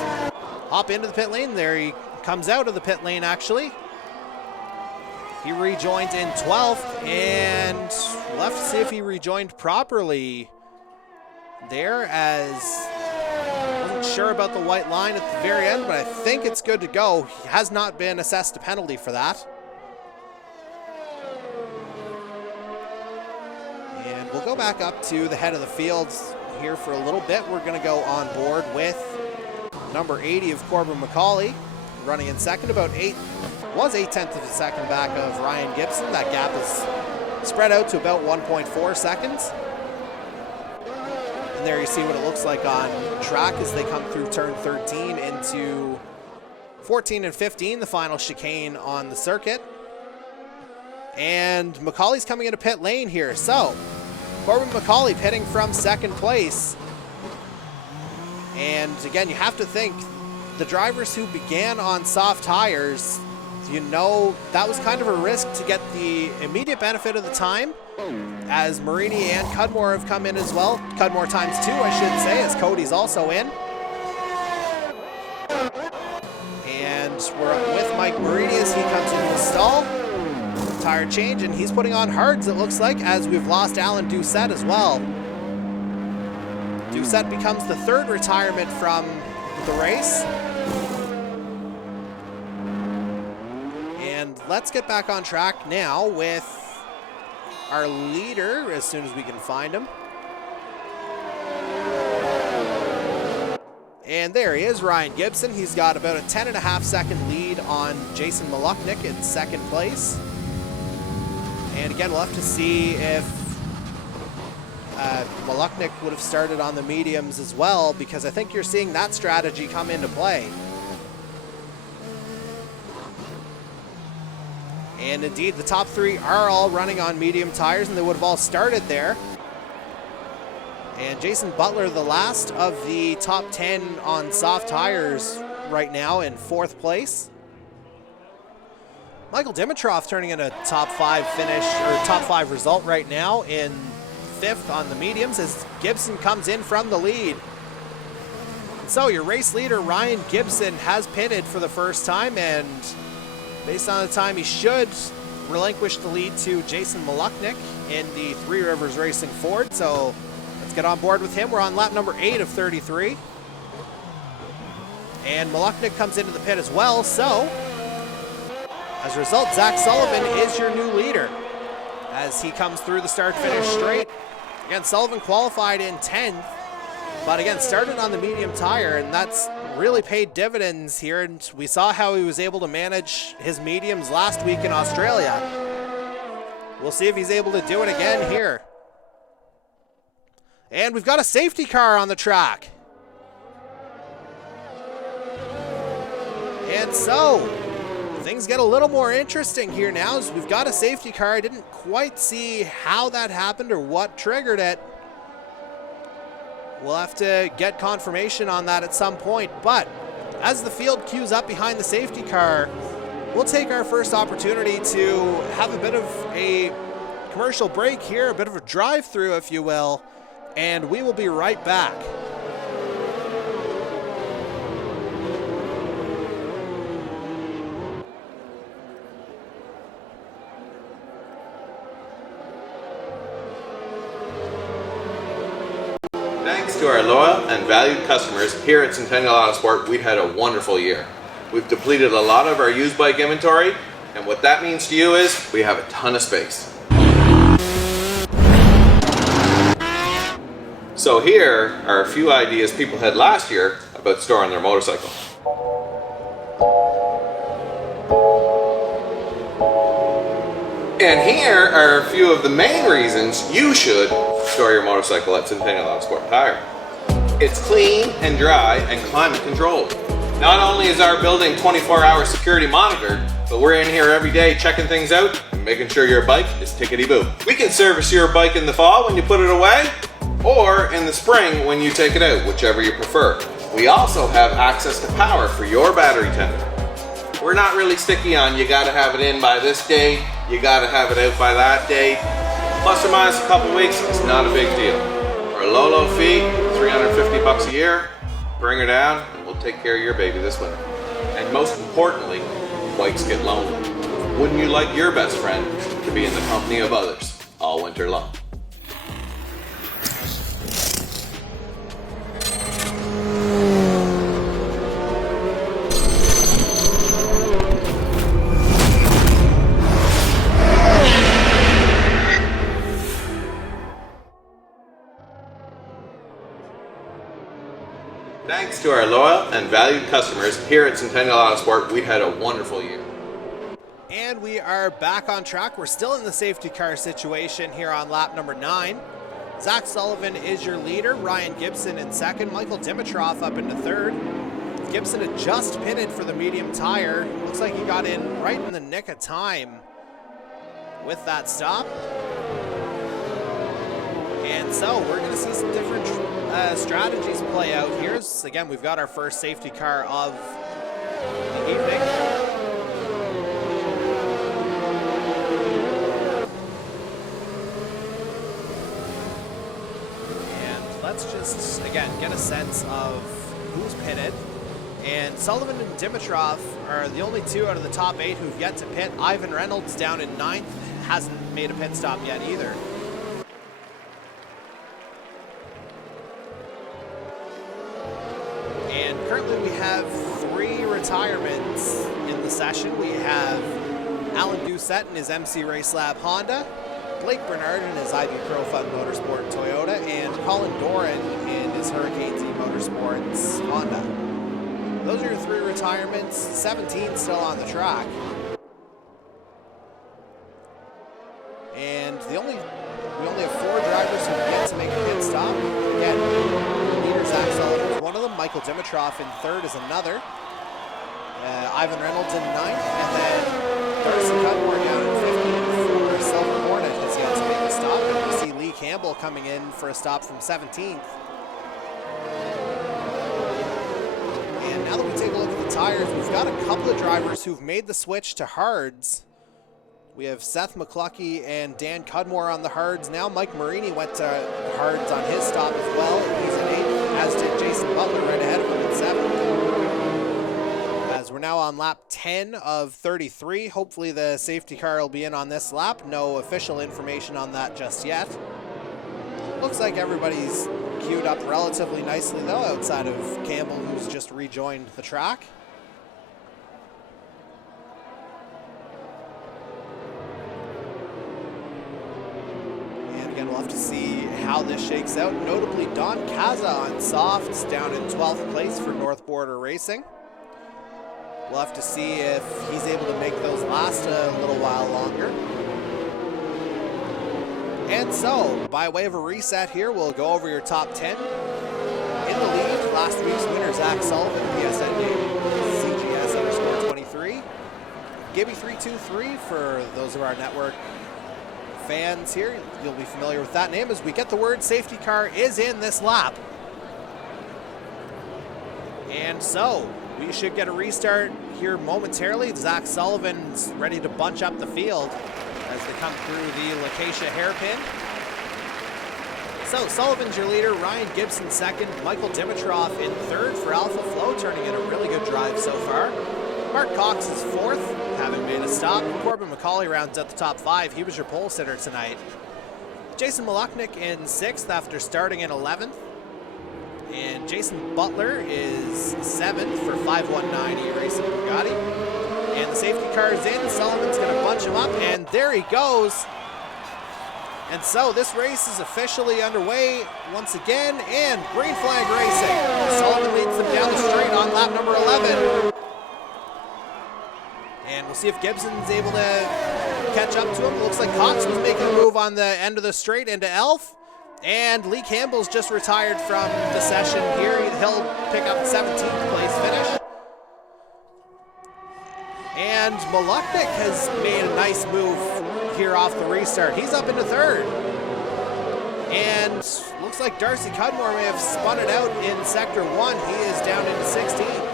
hop into the pit lane. There he comes out of the pit lane actually. He rejoins in 12th, and we'll have to see if he rejoined properly there, as I wasn't sure about the white line at the very end, but I think it's good to go. He has not been assessed a penalty for that. And we'll go back up to the head of the fields here for a little bit. We're going to go on board with number 80 of Corbin McCauley, running in 2nd, about 8/10 of a second back of Ryan Gibson. That gap is spread out to about 1.4 seconds. And there you see what it looks like on track as they come through turn 13 into 14 and 15, the final chicane on the circuit. And McCauley's coming into pit lane here. So Corbin McCauley pitting from 2nd place. And again, you have to think the drivers who began on soft tires, you know, that was kind of a risk to get the immediate benefit of the time, as Marini and Cudmore have come in as well. Cudmore times 2, I should say, as Cody's also in. And we're with Mike Marini as he comes into the stall. Tire change, and he's putting on hards, it looks like, as we've lost Alan Doucette as well. Doucette becomes the 3rd retirement from the race. And let's get back on track now with our leader as soon as we can find him. And there he is, Ryan Gibson. He's got about a 10.5 second lead on Jason Maluknik in 2nd place. And again, we'll have to see if Maluknik would have started on the mediums as well, because I think you're seeing that strategy come into play. And indeed, the top 3 are all running on medium tires, and they would have all started there. And Jason Butler, the last of the top 10 on soft tires right now, in 4th place. Michael Dimitrov turning in a top 5 finish, or top 5 result right now, in 5th on the mediums as Gibson comes in from the lead. So your race leader, Ryan Gibson, has pitted for the first time, and based on the time, he should relinquish the lead to Jason Maluknik in the Three Rivers Racing Ford. So let's get on board with him. We're on lap number 8 of 33. And Maluknik comes into the pit as well. So as a result, Zach Sullivan is your new leader as he comes through the start-finish straight. Again, Sullivan qualified in 10th, but again, started on the medium tire, and that's really paid dividends here, and we saw how he was able to manage his mediums last week in Australia. We'll see if he's able to do it again here. And we've got a safety car on the track. And so, things get a little more interesting here now as we've got a safety car. I didn't quite see how that happened or what triggered it. We'll have to get confirmation on that at some point. But as the field queues up behind the safety car, we'll take our first opportunity to have a bit of a commercial break here, a bit of a drive-through, if you will, and we will be right back. Thanks to our loyal and valued customers here at Centennial Autosport, we've had a wonderful year. We've depleted a lot of our used bike inventory, and what that means to you is we have a ton of space. So here are a few ideas people had last year about storing their motorcycle. And here are a few of the main reasons you should store your motorcycle at Centennial Autosport Tire. It's clean and dry and climate controlled. Not only is our building 24-hour security monitored, but we're in here every day checking things out and making sure your bike is tickety-boo. We can service your bike in the fall when you put it away, or in the spring when you take it out, whichever you prefer. We also have access to power for your battery tender. We're not really sticky on you gotta have it in by this date, you gotta have it out by that date. Plus or minus a couple weeks, it's not a big deal. For a low, low fee, $350 a year, bring her down and we'll take care of your baby this winter. And most importantly, bikes get lonely. Wouldn't you like your best friend to be in the company of others all winter long? Thanks to our loyal and valued customers here at Centennial Autosport, we've had a wonderful year. And we are back on track. We're still in the safety car situation here on lap number 9. Zach Sullivan is your leader, Ryan Gibson in second, Michael Dimitrov up into third. Gibson had just pitted for the medium tire. Looks like he got in right in the nick of time with that stop. And so we're going to see some different strategies play out here. Again, we've got our first safety car of the evening. And let's just, again, get a sense of who's pitted. And Sullivan and Dimitrov are the only two out of the top 8 who've yet to pit. Ivan Reynolds down in 9th, hasn't made a pit stop yet either. And currently we have 3 retirements in the session. We have Alan Doucette in his MC Race Lab Honda, Blake Bernard in his IB Pro Fun Motorsport Toyota, and Colin Doran in his Hurricane Z Motorsports Honda. Those are your 3 retirements, 17 still on the track. And we only have 4 drivers who have yet to make a pit stop. Again, leader Zach Sullivan is one of them. Michael Dimitrov in 3rd is another. Ivan Reynolds in 9th, and then Darcy Cudmore down in 15th for Silver Hornet has yet to make a stop. And we see Lee Campbell coming in for a stop from 17th. And now that we take a look at the tires, we've got a couple of drivers who've made the switch to hards. We have Seth McCluckey and Dan Cudmore on the hards. Now Mike Marini went to hards on his stop as well. He's in 8th, as did Jason Butler right ahead of him in 7th. As we're now on lap 10 of 33. Hopefully the safety car will be in on this lap. No official information on that just yet. Looks like everybody's queued up relatively nicely though, outside of Campbell, who's just rejoined the track. And again, we'll have to see how this shakes out. Notably, Don Caza on softs down in 12th place for North Border Racing. We'll have to see if he's able to make those last a little while longer. And so, by way of a reset here, we'll go over your top 10. In the lead, last week's winner, Zach Sullivan, PSN name, CGS_23. Gibby 323 for those of our network fans here. You'll be familiar with that name as we get the word safety car is in this lap. And so, we should get a restart here momentarily. Zach Sullivan's ready to bunch up the field as they come through the Lacacia hairpin. So Sullivan's your leader, Ryan Gibson second, Michael Dimitrov in third for Alpha Flow, turning in a really good drive so far. Mark Cox is fourth, having made a stop. Corbin McCauley rounds out the top five. He was your pole sitter tonight. Jason Malachnik in sixth after starting in 11th. And Jason Butler is seventh for 519 E-Racing Bugatti. And the safety car is in. Sullivan's going to bunch him up, and there he goes. And so this race is officially underway once again, and green flag racing. Sullivan leads them down the straight on lap number 11. And we'll see if Gibson's able to catch up to him. Looks like Cox was making a move on the end of the straight into Elf. And Lee Campbell's just retired from the session here. He'll pick up 17th place finish. And Malachnik has made a nice move here off the restart. He's up into third. And looks like Darcy Cudmore may have spun it out in sector 1. He is down into 16th.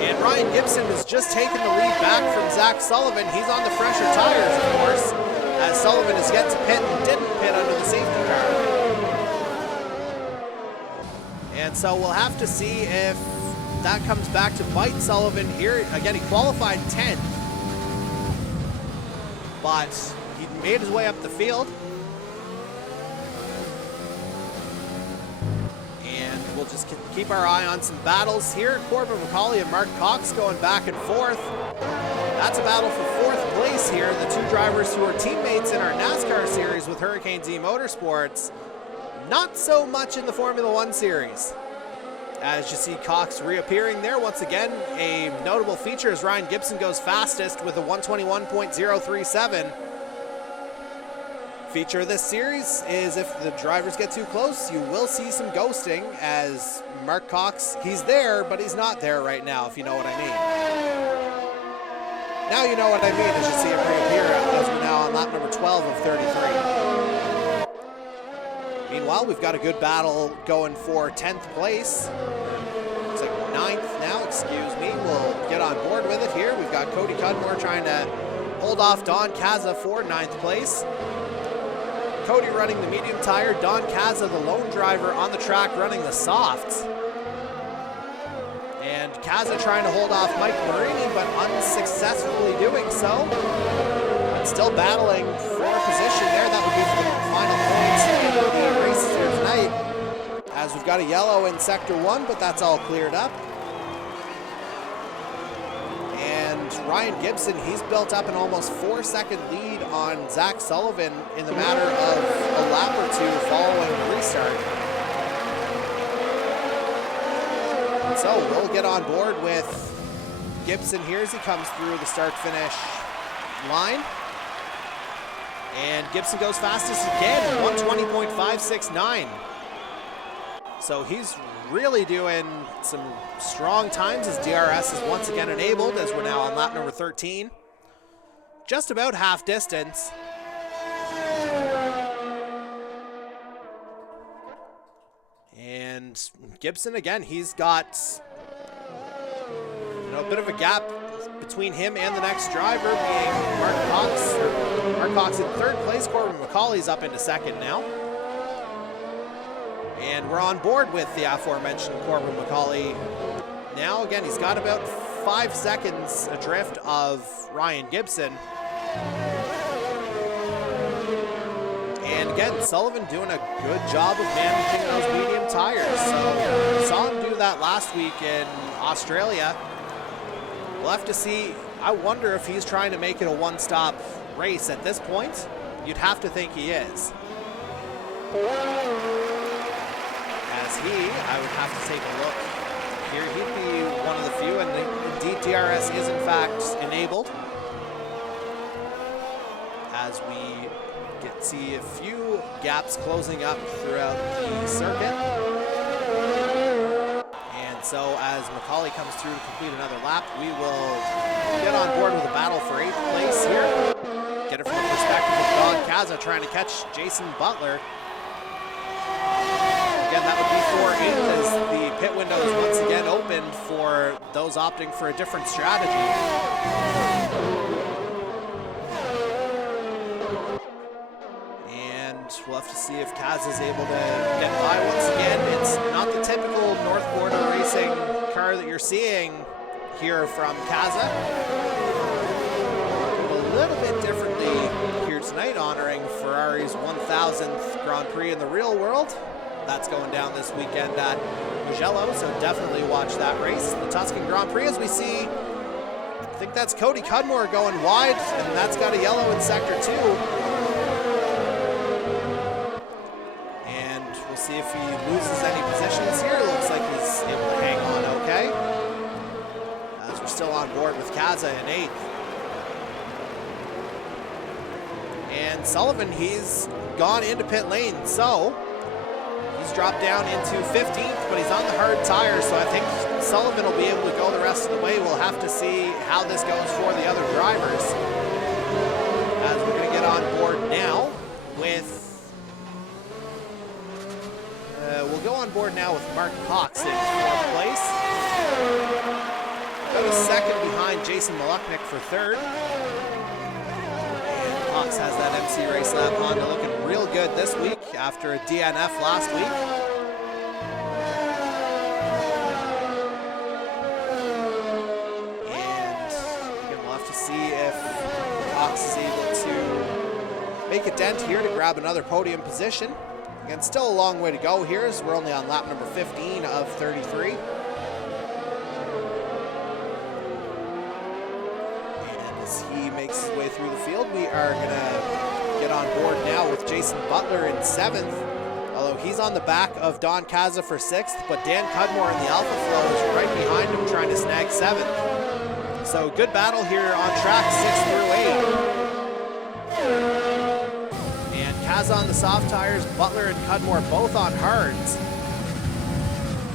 And Ryan Gibson has just taken the lead back from Zach Sullivan. He's on the fresher tires, of course, as Sullivan has yet to pit and didn't pit under the safety car. And so we'll have to see if that comes back to bite Sullivan here. Again, he qualified 10th, but he made his way up the field. And we'll just keep our eye on some battles here. Corbin McCauley and Mark Cox going back and forth. That's a battle for fourth place here. The two drivers who are teammates in our NASCAR series with Hurricanes E-Motorsports. Not so much in the Formula One series. As you see Cox reappearing there once again. A notable feature as Ryan Gibson goes fastest with a 121.037. Feature of this series is if the drivers get too close, you will see some ghosting as Mark Cox, he's there, but he's not there right now, if you know what I mean. Now you know what I mean as you see him reappear as we're now on lap number 12 of 33. Meanwhile, we've got a good battle going for 10th place. Looks like 9th now, excuse me. We'll get on board with it here. We've got Cody Cudmore trying to hold off Don Caza for 9th place. Cody running the medium tire, Don Caza, the lone driver on the track, running the softs. And Caza trying to hold off Mike Marini, but unsuccessfully doing so. And still battling for a position there. That would be for the final points in the races here tonight. As we've got a yellow in sector 1, but that's all cleared up. And Ryan Gibson, he's built up an almost 4-second lead on Zach Sullivan in the matter of a lap or two following the restart. And so we'll get on board with Gibson here as he comes through the start-finish line. And Gibson goes fastest again, 120.569. So he's really doing some strong times as DRS is once again enabled as we're now on lap number 13. Just about half distance. And Gibson again, he's got a bit of a gap between him and the next driver being Mark Cox. Mark Cox in third place. Corbin McCauley's up into second now. And we're on board with the aforementioned Corbin McCauley. Now, again, he's got about 5 seconds adrift of Ryan Gibson. And again, Sullivan doing a good job of managing those medium tires. So we saw him do that last week in Australia. We'll have to see. I wonder if he's trying to make it a one-stop race at this point. You'd have to think he is. As I would have to take a look here. He'd be one of the few, and indeed DRS is in fact enabled. As we see a few gaps closing up throughout the circuit. And so as Macaulay comes through to complete another lap, we will get on board with a battle for 8th place here. Get it from the perspective of Don Kaza trying to catch Jason Butler. Again, that would be for 8th as the pit window is once again open for those opting for a different strategy. We'll have to see if Kaz is able to get by once again. It's not the typical North Border Racing car that you're seeing here from Kaza. A little bit differently here tonight, honoring Ferrari's 1000th Grand Prix in the real world. That's going down this weekend at Mugello, so definitely watch that race. The Tuscan Grand Prix, as we see, I think that's Cody Cudmore going wide, and that's got a yellow in Sector 2. See if he loses any positions here. Looks like he's able to hang on okay. As we're still on board with Kaza in 8th. And Sullivan, he's gone into pit lane, so he's dropped down into 15th, but he's on the hard tires, so I think Sullivan will be able to go the rest of the way. We'll have to see how this goes for the other drivers. As we're going to get on board now with we'll go on board now with Mark Cox in 4th place. About a second behind Jason Maluknik for 3rd. And Cox has that MC Race Lab Honda looking real good this week after a DNF last week. And again, we'll have to see if Cox is able to make a dent here to grab another podium position. Again, still a long way to go here as we're only on lap number 15 of 33. And as he makes his way through the field, we are going to get on board now with Jason Butler in 7th. Although he's on the back of Don Kaza for 6th, but Dan Cudmore in the Alpha Flow is right behind him trying to snag 7th. So good battle here on track 6 through 8. Kaza on the soft tires, Butler and Cudmore both on hards.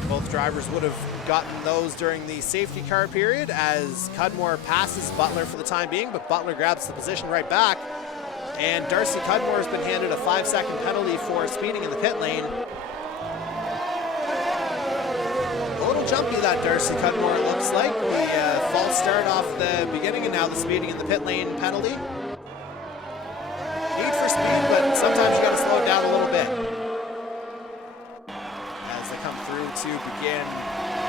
Both drivers would have gotten those during the safety car period as Cudmore passes Butler for the time being, but Butler grabs the position right back. And Darcy Cudmore has been handed a 5-second penalty for speeding in the pit lane. A little jumpy, that Darcy Cudmore, it looks like. The false start off the beginning and now the speeding in the pit lane penalty. Need for speed, but sometimes you got to slow it down a little bit. As they come through to begin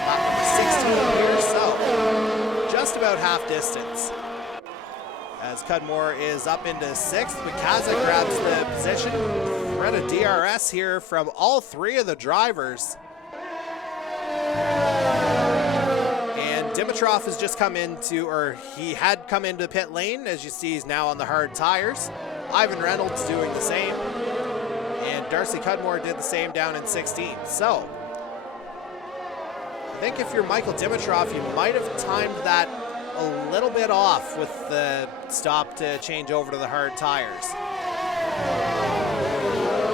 lap number 16 here, so just about half distance. As Cudmore is up into 6th, but Kaza grabs the position. We're at a DRS here from all 3 of the drivers. And Dimitrov has just come into, or he had come into pit lane. As you see, he's now on the hard tires. Ivan Reynolds doing the same, and Darcy Cudmore did the same down in 16th. So, I think if you're Michael Dimitrov, you might have timed that a little bit off with the stop to change over to the hard tires.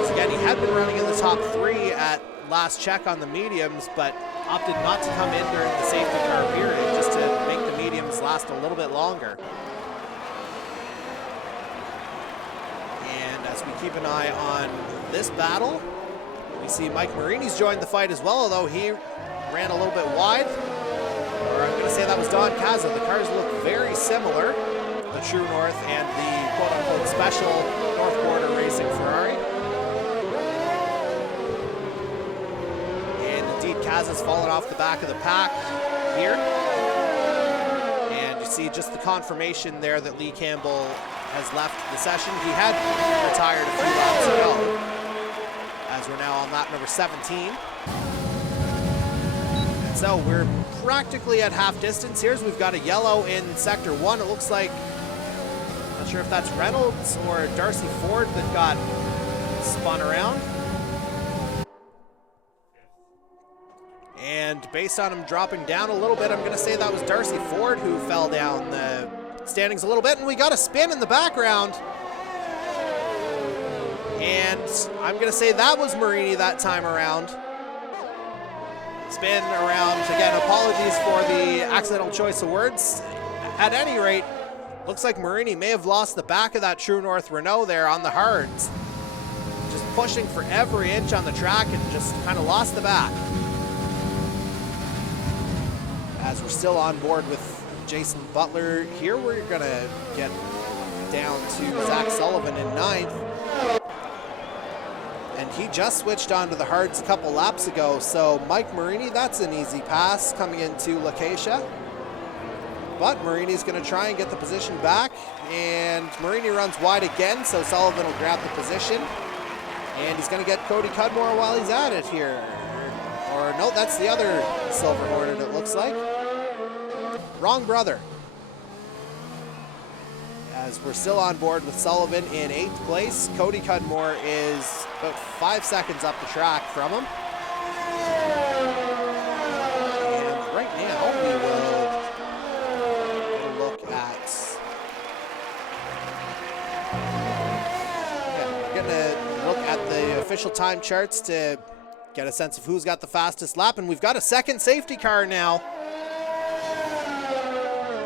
So again, he had been running in the top 3 at last check on the mediums, but opted not to come in during the safety car period just to make the mediums last a little bit longer. As we keep an eye on this battle, we see Mike Marini's joined the fight as well, although he ran a little bit wide. Or I'm going to say that was Don Kaza. The cars look very similar, the True North and the quote-unquote special North Border Racing Ferrari. And indeed, Kaza's fallen off the back of the pack here. And you see just the confirmation there that Lee Campbell has left the session. He had retired a few laps ago, as we're now on lap number 17. And so we're practically at half distance here, as we've got a yellow in sector 1. It looks like, not sure if that's Reynolds or Darcy Ford that got spun around. And based on him dropping down a little bit, I'm going to say that was Darcy Ford who fell down the standings a little bit. And we got a spin in the background. And I'm going to say that was Marini that time around. Spin around. Again, apologies for the accidental choice of words. At any rate, looks like Marini may have lost the back of that True North Renault there on the hards. Just pushing for every inch on the track and just kind of lost the back. As we're still on board with Jason Butler here, we're going to get down to Zach Sullivan in 9th. And he just switched onto the hards a couple laps ago, so Mike Marini, that's an easy pass coming into Lacacia. But Marini's going to try and get the position back, and Marini runs wide again, so Sullivan will grab the position. And he's going to get Cody Cudmore while he's at it here. Or no, that's the other Silver Hornet, it looks like. Wrong brother. As we're still on board with Sullivan in 8th place. Cody Cudmore is about 5 seconds up the track from him. And right now we will look at... we're going to look at the official time charts to get a sense of who's got the fastest lap. And we've got a second safety car now.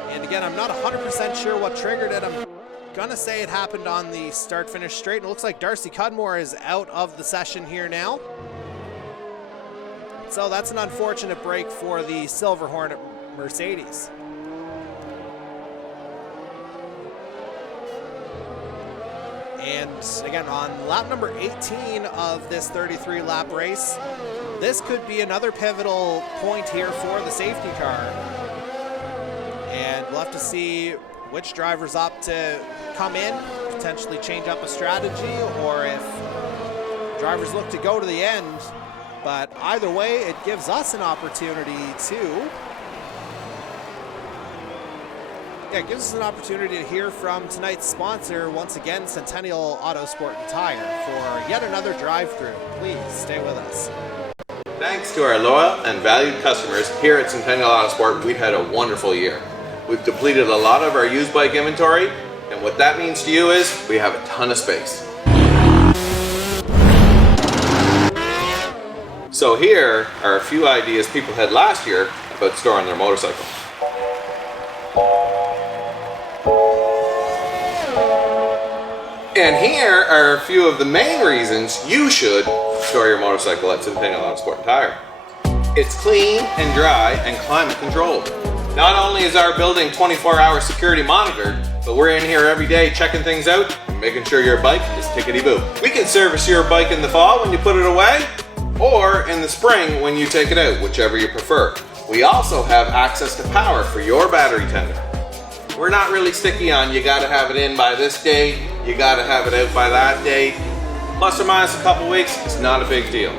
And again, I'm not 100% sure what triggered it. I'm gonna say it happened on the start-finish straight. And it looks like Darcy Cudmore is out of the session here now. So that's an unfortunate break for the Silver Hornet Mercedes. And again, on lap number 18 of this 33-lap race, this could be another pivotal point here for the safety car. And we'll have to see which driver's up to come in, potentially change up a strategy, or if drivers look to go to the end. But either way, it gives us an opportunity to... Yeah, it gives us an opportunity to hear from tonight's sponsor, once again, Centennial Auto Sport and Tire, for yet another drive-through. Please stay with us. Thanks to our loyal and valued customers here at Centennial Auto Sport, we've had a wonderful year. We've depleted a lot of our used bike inventory, and what that means to you is we have a ton of space. So here are a few ideas people had last year about storing their motorcycle. And here are a few of the main reasons you should store your motorcycle at Centennial Auto Sport and Tire. It's clean and dry and climate controlled. Not only is our building 24-hour security monitored, but we're in here every day checking things out and making sure your bike is tickety-boo. We can service your bike in the fall when you put it away, or in the spring when you take it out, whichever you prefer. We also have access to power for your battery tender. We're not really sticky on you gotta have it in by this date, you gotta have it out by that date. Plus or minus a couple weeks, it's not a big deal.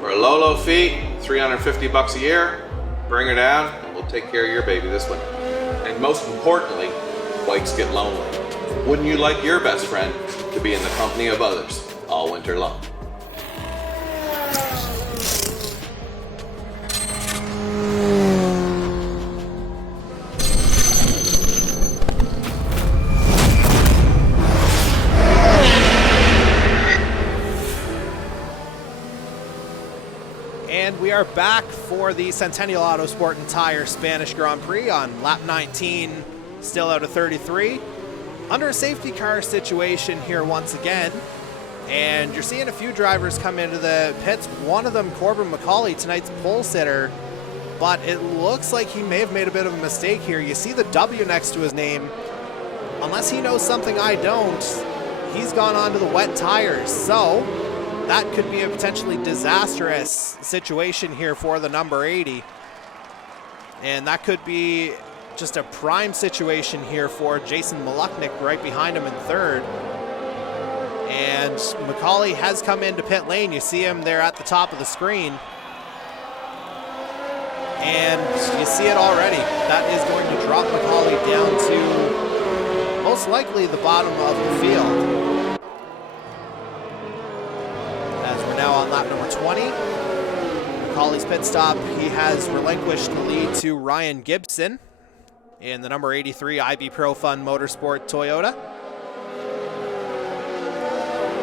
For a low fee, $350 a year, bring her down, and we'll take care of your baby this winter. And most importantly, bikes get lonely. Wouldn't you like your best friend to be in the company of others all winter long? And we are back for the Centennial Auto Sport and Tire Spanish Grand Prix on lap 19, still out of 33. Under a safety car situation here once again. And you're seeing a few drivers come into the pits. One of them, Corbin McCauley, tonight's pole sitter. But it looks like he may have made a bit of a mistake here. You see the W next to his name. Unless he knows something I don't, he's gone on to the wet tires. So that could be a potentially disastrous situation here for the number 80. And that could be just a prime situation here for Jason Maluknik right behind him in third. And McCauley has come into pit lane. You see him there at the top of the screen. And you see it already. That is going to drop McCauley down to most likely the bottom of the field. As we're now on lap number 20. McCauley's pit stop, he has relinquished the lead to Ryan Gibson in the number 83 IB Pro Fun Motorsport Toyota.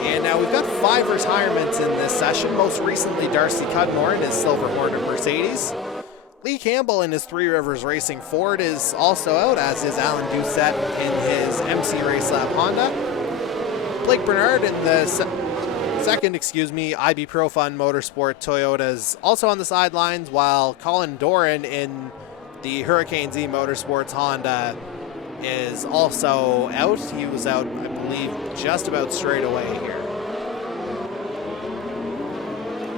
And now we've got 5 retirements in this session, most recently Darcy Cudmore in his Silver Hornet Mercedes. Lee Campbell in his Three Rivers Racing Ford is also out, as is Alan Doucette in his MC Race Lab Honda. Blake Bernard in the second IB Pro Fun Motorsport Toyota is also on the sidelines, while Colin Doran in the Hurricane Z Motorsports Honda is also out. He was out, I believe, just about straight away here.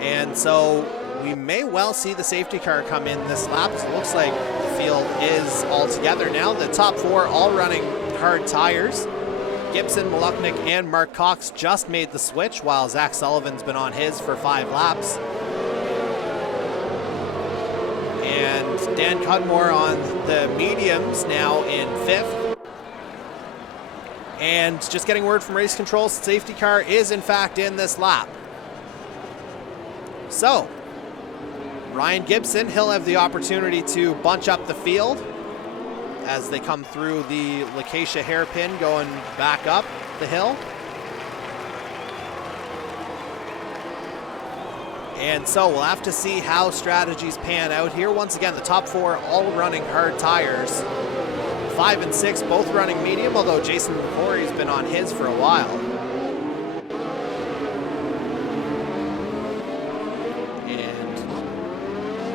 And so we may well see the safety car come in this lap. It looks like the field is all together now. The top 4 all running hard tires. Gibson, Maluknik, and Mark Cox just made the switch, while Zach Sullivan's been on his for 5 laps. And Dan Cudmore on the mediums now in 5th. And just getting word from race control, safety car is in fact in this lap. So, Ryan Gibson, he'll have the opportunity to bunch up the field as they come through the Lacacia hairpin going back up the hill. And so we'll have to see how strategies pan out here. Once again, the top 4 all running hard tires. 5 and 6 both running medium, although Jason McCory's been on his for a while.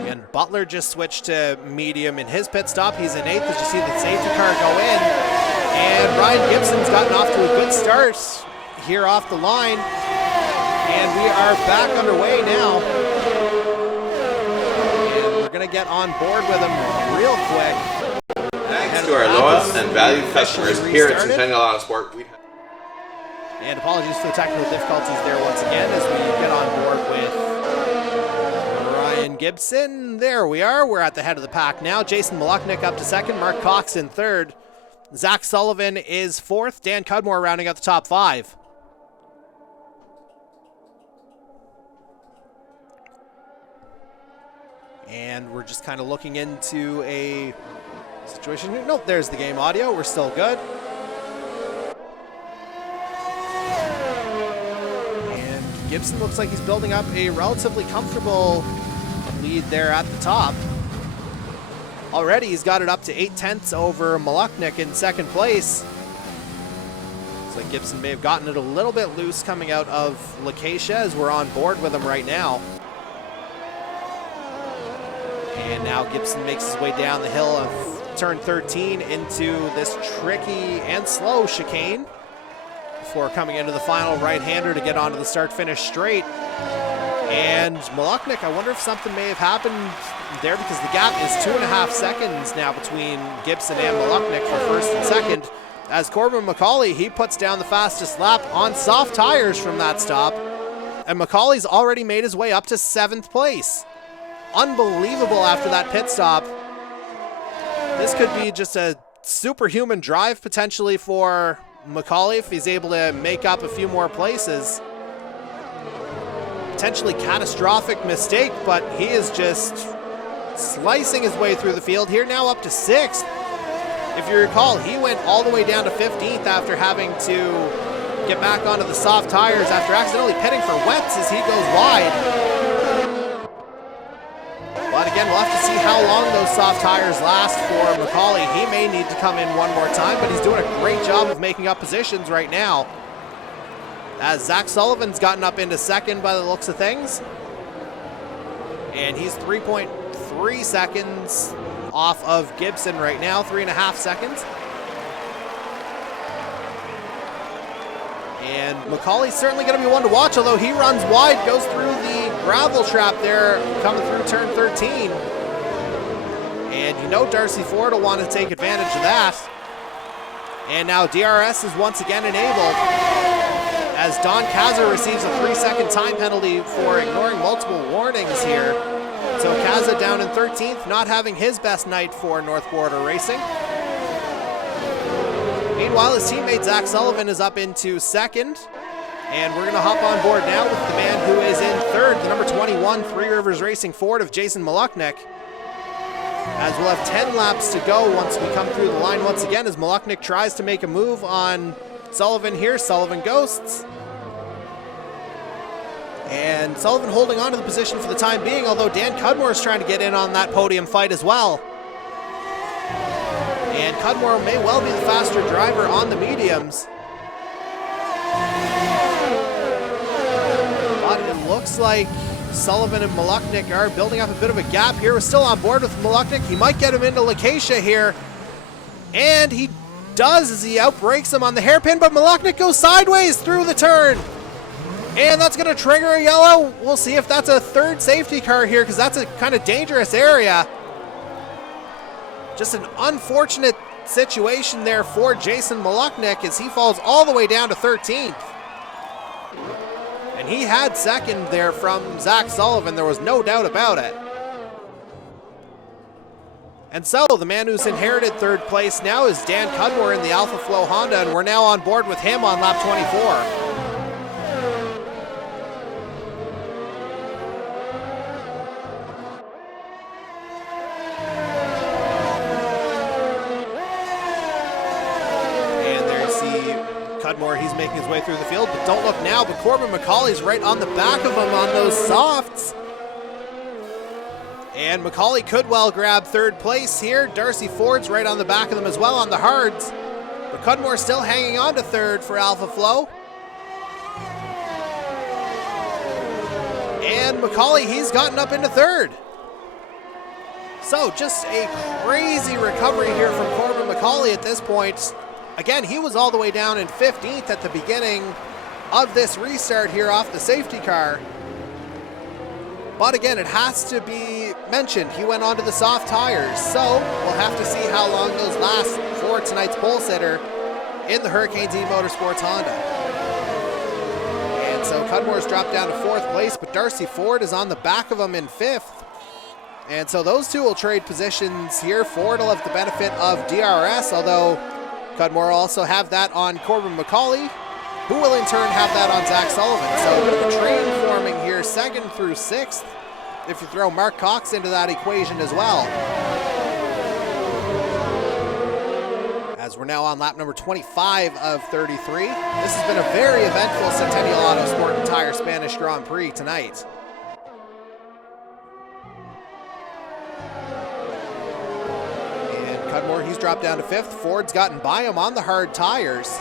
And Butler just switched to medium in his pit stop. He's in 8th as you see the safety car go in. And Ryan Gibson's gotten off to a good start here off the line. And we are back underway now. And we're going to get on board with him real quick. Thanks to our loyal and valued customers here at Centennial Autosport. And apologies for the technical difficulties there once again as we get on board with Ryan Gibson. There we are. We're at the head of the pack now. Jason Maluknik up to 2nd. Mark Cox in 3rd. Zach Sullivan is 4th. Dan Cudmore rounding out the top 5. And we're just kind of looking into a situation here. Nope, there's the game audio. We're still good. And Gibson looks like he's building up a relatively comfortable lead there at the top. Already he's got it up to 8/10 over Maluknik in 2nd place. Looks like Gibson may have gotten it a little bit loose coming out of Lacacia as we're on board with him right now. And now Gibson makes his way down the hill of turn 13 into this tricky and slow chicane before coming into the final right-hander to get onto the start-finish straight. And Maluknik, I wonder if something may have happened there because the gap is 2.5 seconds now between Gibson and Maluknik for 1st and 2nd. As Corbin McCauley, he puts down the fastest lap on soft tires from that stop. And McCauley's already made his way up to 7th place. Unbelievable after that pit stop. This could be just a superhuman drive potentially for McCauley if he's able to make up a few more places. Potentially catastrophic mistake, but he is just slicing his way through the field here, now up to 6th. If you recall, he went all the way down to 15th after having to get back onto the soft tires after accidentally pitting for wets as he goes wide. But again, we'll have to see how long those soft tires last for McCauley. He may need to come in one more time, but he's doing a great job of making up positions right now. As Zach Sullivan's gotten up into 2nd by the looks of things. And he's 3.3 seconds off of Gibson right now, 3.5 seconds. And McCauley's certainly going to be one to watch, although he runs wide, goes through the gravel trap there, coming through turn 13. And you know Darcy Ford will want to take advantage of that. And now DRS is once again enabled as Don Kaza receives a 3-second time penalty for ignoring multiple warnings here. So Kaza down in 13th, not having his best night for North Border Racing. Meanwhile, his teammate Zach Sullivan is up into 2nd. And we're going to hop on board now with the man who is in third, the number 21 Three Rivers Racing Ford of Jason Maluknik. As we'll have 10 laps to go once we come through the line once again, as Maluknik tries to make a move on Sullivan here. Sullivan ghosts. And Sullivan holding on to the position for the time being, although Dan Cudmore is trying to get in on that podium fight as well. And Cudmore may well be the faster driver on the mediums. But it looks like Sullivan and Maluknik are building up a bit of a gap here. We're still on board with Maluknik. He might get him into Lacacia here. And he does as he outbrakes him on the hairpin, but Maluknik goes sideways through the turn. And that's going to trigger a yellow. We'll see if that's a third safety car here, because that's a kind of dangerous area. Just an unfortunate situation there for Jason Maluknik as he falls all the way down to 13th. And he had second there from Zach Sullivan. There was no doubt about it. And so the man who's inherited third place now is Dan Cudmore in the Alpha Flow Honda, and we're now on board with him on lap 24. Cudmore, he's making his way through the field, but don't look now, but Corbin McCauley's right on the back of him on those softs. And McCauley could well grab third place here. Darcy Ford's right on the back of them as well on the hards. But Cudmore still hanging on to third for Alpha Flow. And McCauley, he's gotten up into third. So just a crazy recovery here from Corbin McCauley at this point. Again, he was all the way down in 15th at the beginning of this restart here off the safety car. But again, it has to be mentioned, he went onto the soft tires. So we'll have to see how long those last for tonight's pole sitter in the Hurricanes E-Motorsports Honda. And so Cudmore's dropped down to fourth place, but Darcy Ford is on the back of him in fifth. And so those two will trade positions here. Ford will have the benefit of DRS, although Cudmore will also have that on Corbin McCauley, who will in turn have that on Zach Sullivan. So a bit of a train forming here, second through sixth, if you throw Mark Cox into that equation as well. As we're now on lap number 25 of 33. This has been a very eventful Centennial Auto Sport and Tire Spanish Grand Prix tonight. Cudmore, he's dropped down to fifth. Ford's gotten by him on the hard tires.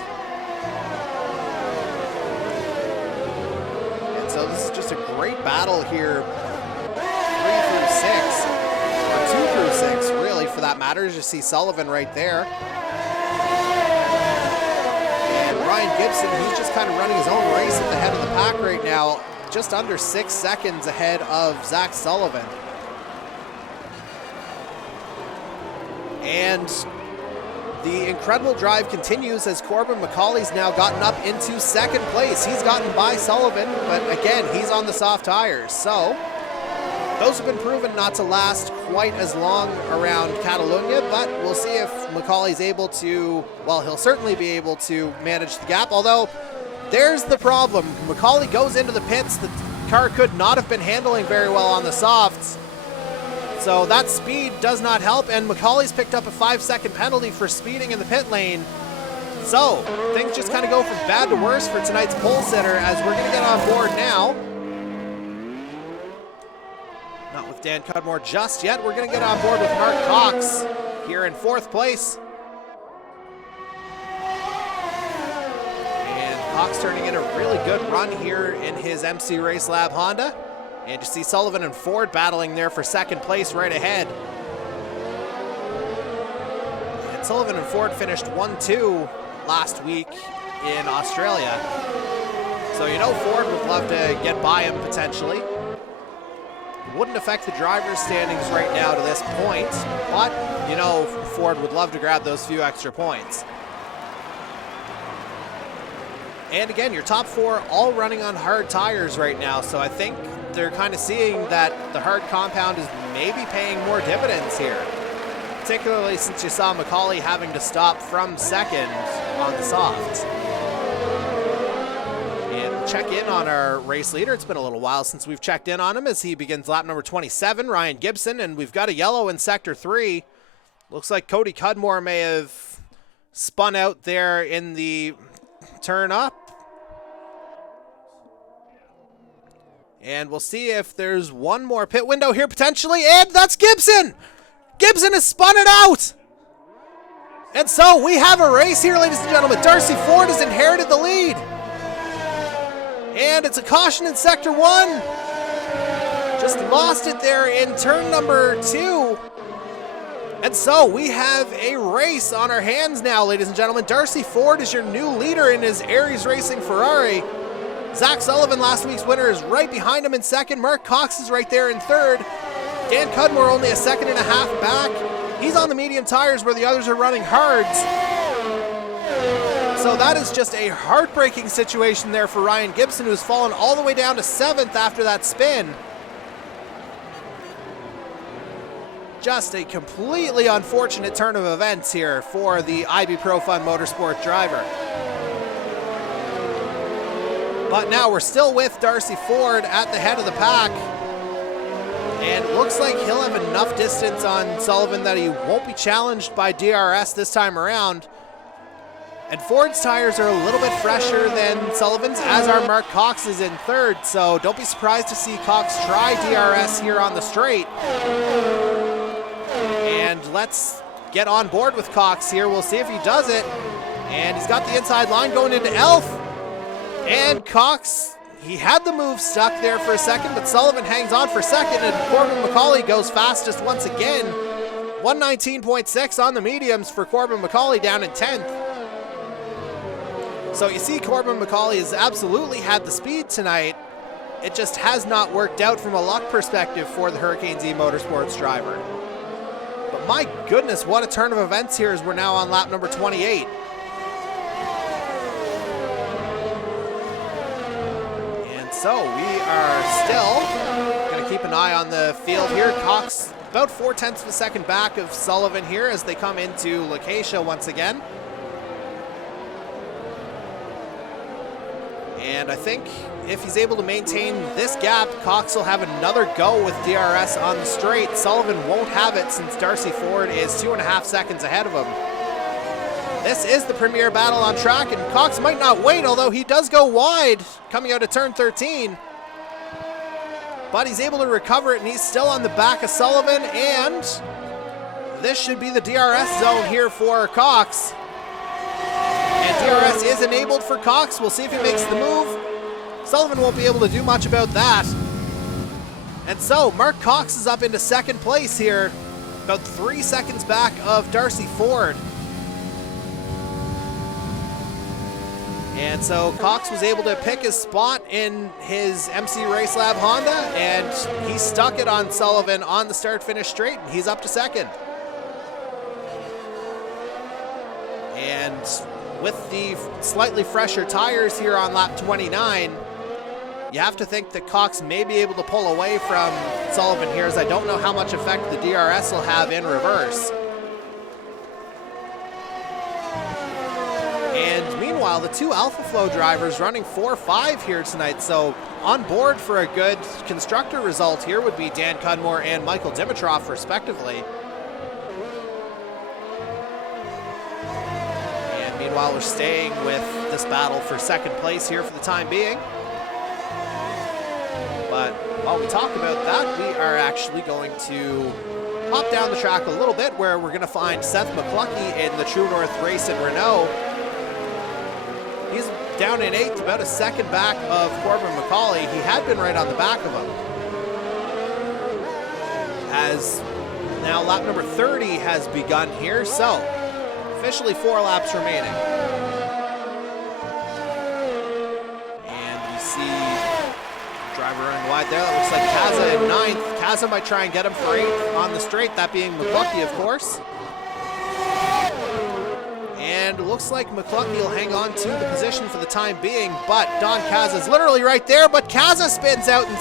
And so this is just a great battle here. 3 through 6, or 2 through 6, really, for that matter. You see Sullivan right there. And Ryan Gibson, he's just kind of running his own race at the head of the pack right now, just under 6 seconds ahead of Zach Sullivan. And the incredible drive continues as Corbin McCauley's now gotten up into second place. He's gotten by Sullivan, but again, he's on the soft tires. So those have been proven not to last quite as long around Catalunya, but we'll see if McCauley's able to, well, he'll certainly be able to manage the gap, although there's the problem. McCauley goes into the pits. The car could not have been handling very well on the softs. So that speed does not help, and McCauley's picked up a 5-second penalty for speeding in the pit lane. So things just kind of go from bad to worse for tonight's pole sitter, as we're going to get on board now. Not with Dan Cudmore just yet. We're going to get on board with Mark Cox here in fourth place. And Cox turning in a really good run here in his MC Race Lab Honda. And you see Sullivan and Ford battling there for second place right ahead. And Sullivan and Ford finished 1-2 last week in Australia. So you know Ford would love to get by him potentially. Wouldn't affect the driver's standings right now to this point, but you know Ford would love to grab those few extra points. And again, your top four all running on hard tires right now, so I think they're kind of seeing that the hard compound is maybe paying more dividends here, particularly since you saw McCauley having to stop from second on the softs. And check in on our race leader. It's been a little while since we've checked in on him as he begins lap number 27, Ryan Gibson, and we've got a yellow in sector 3. Looks like Cody Cudmore may have spun out there in the turn up. And we'll see if there's one more pit window here potentially, and that's Gibson! Gibson has spun it out! And so we have a race here, ladies and gentlemen. Darcy Ford has inherited the lead. And it's a caution in sector 1. Just lost it there in turn number 2. And so we have a race on our hands now, ladies and gentlemen. Darcy Ford is your new leader in his Aries Racing Ferrari. Zach Sullivan, last week's winner, is right behind him in second. Mark Cox is right there in third. Dan Cudmore only a second and a half back. He's on the medium tires where the others are running hards. So that is just a heartbreaking situation there for Ryan Gibson, who's fallen all the way down to 7th after that spin. Just a completely unfortunate turn of events here for the IB Pro Fun Motorsport driver. But now we're still with Darcy Ford at the head of the pack. And it looks like he'll have enough distance on Sullivan that he won't be challenged by DRS this time around. And Ford's tires are a little bit fresher than Sullivan's, as are Mark Cox's in third. So don't be surprised to see Cox try DRS here on the straight. And let's get on board with Cox here. We'll see if he does it. And he's got the inside line going into Elf. And Cox, he had the move stuck there for a second, but Sullivan hangs on for second, and Corbin McCauley goes fastest once again. 119.6 on the mediums for Corbin McCauley down in 10th. So you see Corbin McCauley has absolutely had the speed tonight. It just has not worked out from a luck perspective for the Hurricanes E-Motorsports driver. But my goodness, what a turn of events here as we're now on lap number 28. So we are still going to keep an eye on the field here. Cox about 0.4 of a second back of Sullivan here as they come into Lacacia once again. And I think if he's able to maintain this gap, Cox will have another go with DRS on the straight. Sullivan won't have it since Darcy Ford is 2.5 seconds ahead of him. This is the premier battle on track, and Cox might not wait, although he does go wide coming out of turn 13. But he's able to recover it, and he's still on the back of Sullivan, and this should be the DRS zone here for Cox. And DRS is enabled for Cox. We'll see if he makes the move. Sullivan won't be able to do much about that. And so Mark Cox is up into second place here, about 3 seconds back of Darcy Ford. And so Cox was able to pick his spot in his MC Race Lab Honda, and he stuck it on Sullivan on the start-finish straight, and he's up to second. And with the slightly fresher tires here on lap 29, you have to think that Cox may be able to pull away from Sullivan here, as I don't know how much effect the DRS will have in reverse. And meanwhile, the two Alpha Flow drivers running 4-5 here tonight, so on board for a good constructor result here would be Dan Cudmore and Michael Dimitrov, respectively. And meanwhile, we're staying with this battle for second place here for the time being. But while we talk about that, we are actually going to hop down the track a little bit, where we're going to find Seth McCluckey in the True North race in Renault. He's down in 8th, about a second back of Corbin McCauley. He had been right on the back of him. As now lap number 30 has begun here, so officially 4 laps remaining. And you see driver running wide there. That looks like Kaza in 9th. Kaza might try and get him for 8th on the straight, that being McCluckey, of course. And it looks like McCluckey will hang on to the position for the time being, but Don Kaza is literally right there, but Kaza spins out in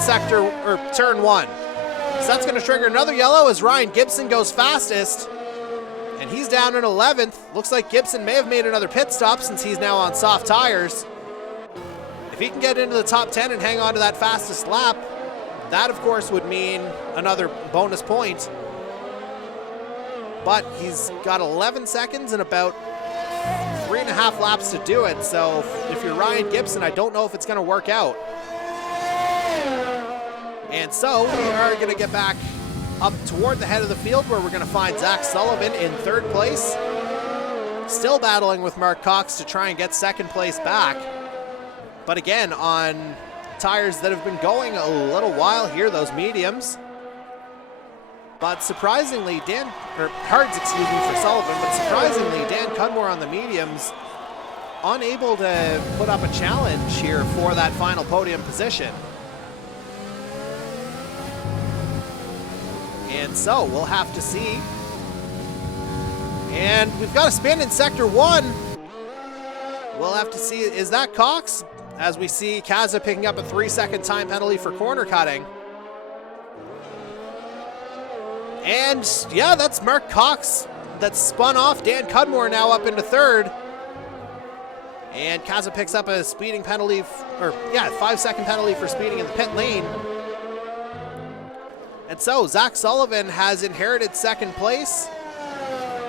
turn 1. So that's going to trigger another yellow as Ryan Gibson goes fastest, and he's down in 11th. Looks like Gibson may have made another pit stop since he's now on soft tires. If he can get into the top 10 and hang on to that fastest lap, that of course would mean another bonus point. But he's got 11 seconds and about 3.5 laps to do it. So if you're Ryan Gibson, I don't know if it's going to work out. And so we are going to get back up toward the head of the field, where we're going to find Zach Sullivan in 3rd place. Still battling with Mark Cox to try and get 2nd place back. But again, on tires that have been going a little while here, those mediums. But surprisingly, hards, excuse me, for Sullivan, but surprisingly, Dan Cudmore on the mediums, unable to put up a challenge here for that final podium position. And so we'll have to see. And we've got a spin in Sector 1. We'll have to see, is that Cox? As we see Kaza picking up a 3-second time penalty for corner cutting. And yeah, that's Mark Cox that spun off Dan Cudmore, now up into 3rd. And Kaza picks up a speeding penalty, 5-second penalty for speeding in the pit lane. And so Zach Sullivan has inherited 2nd place.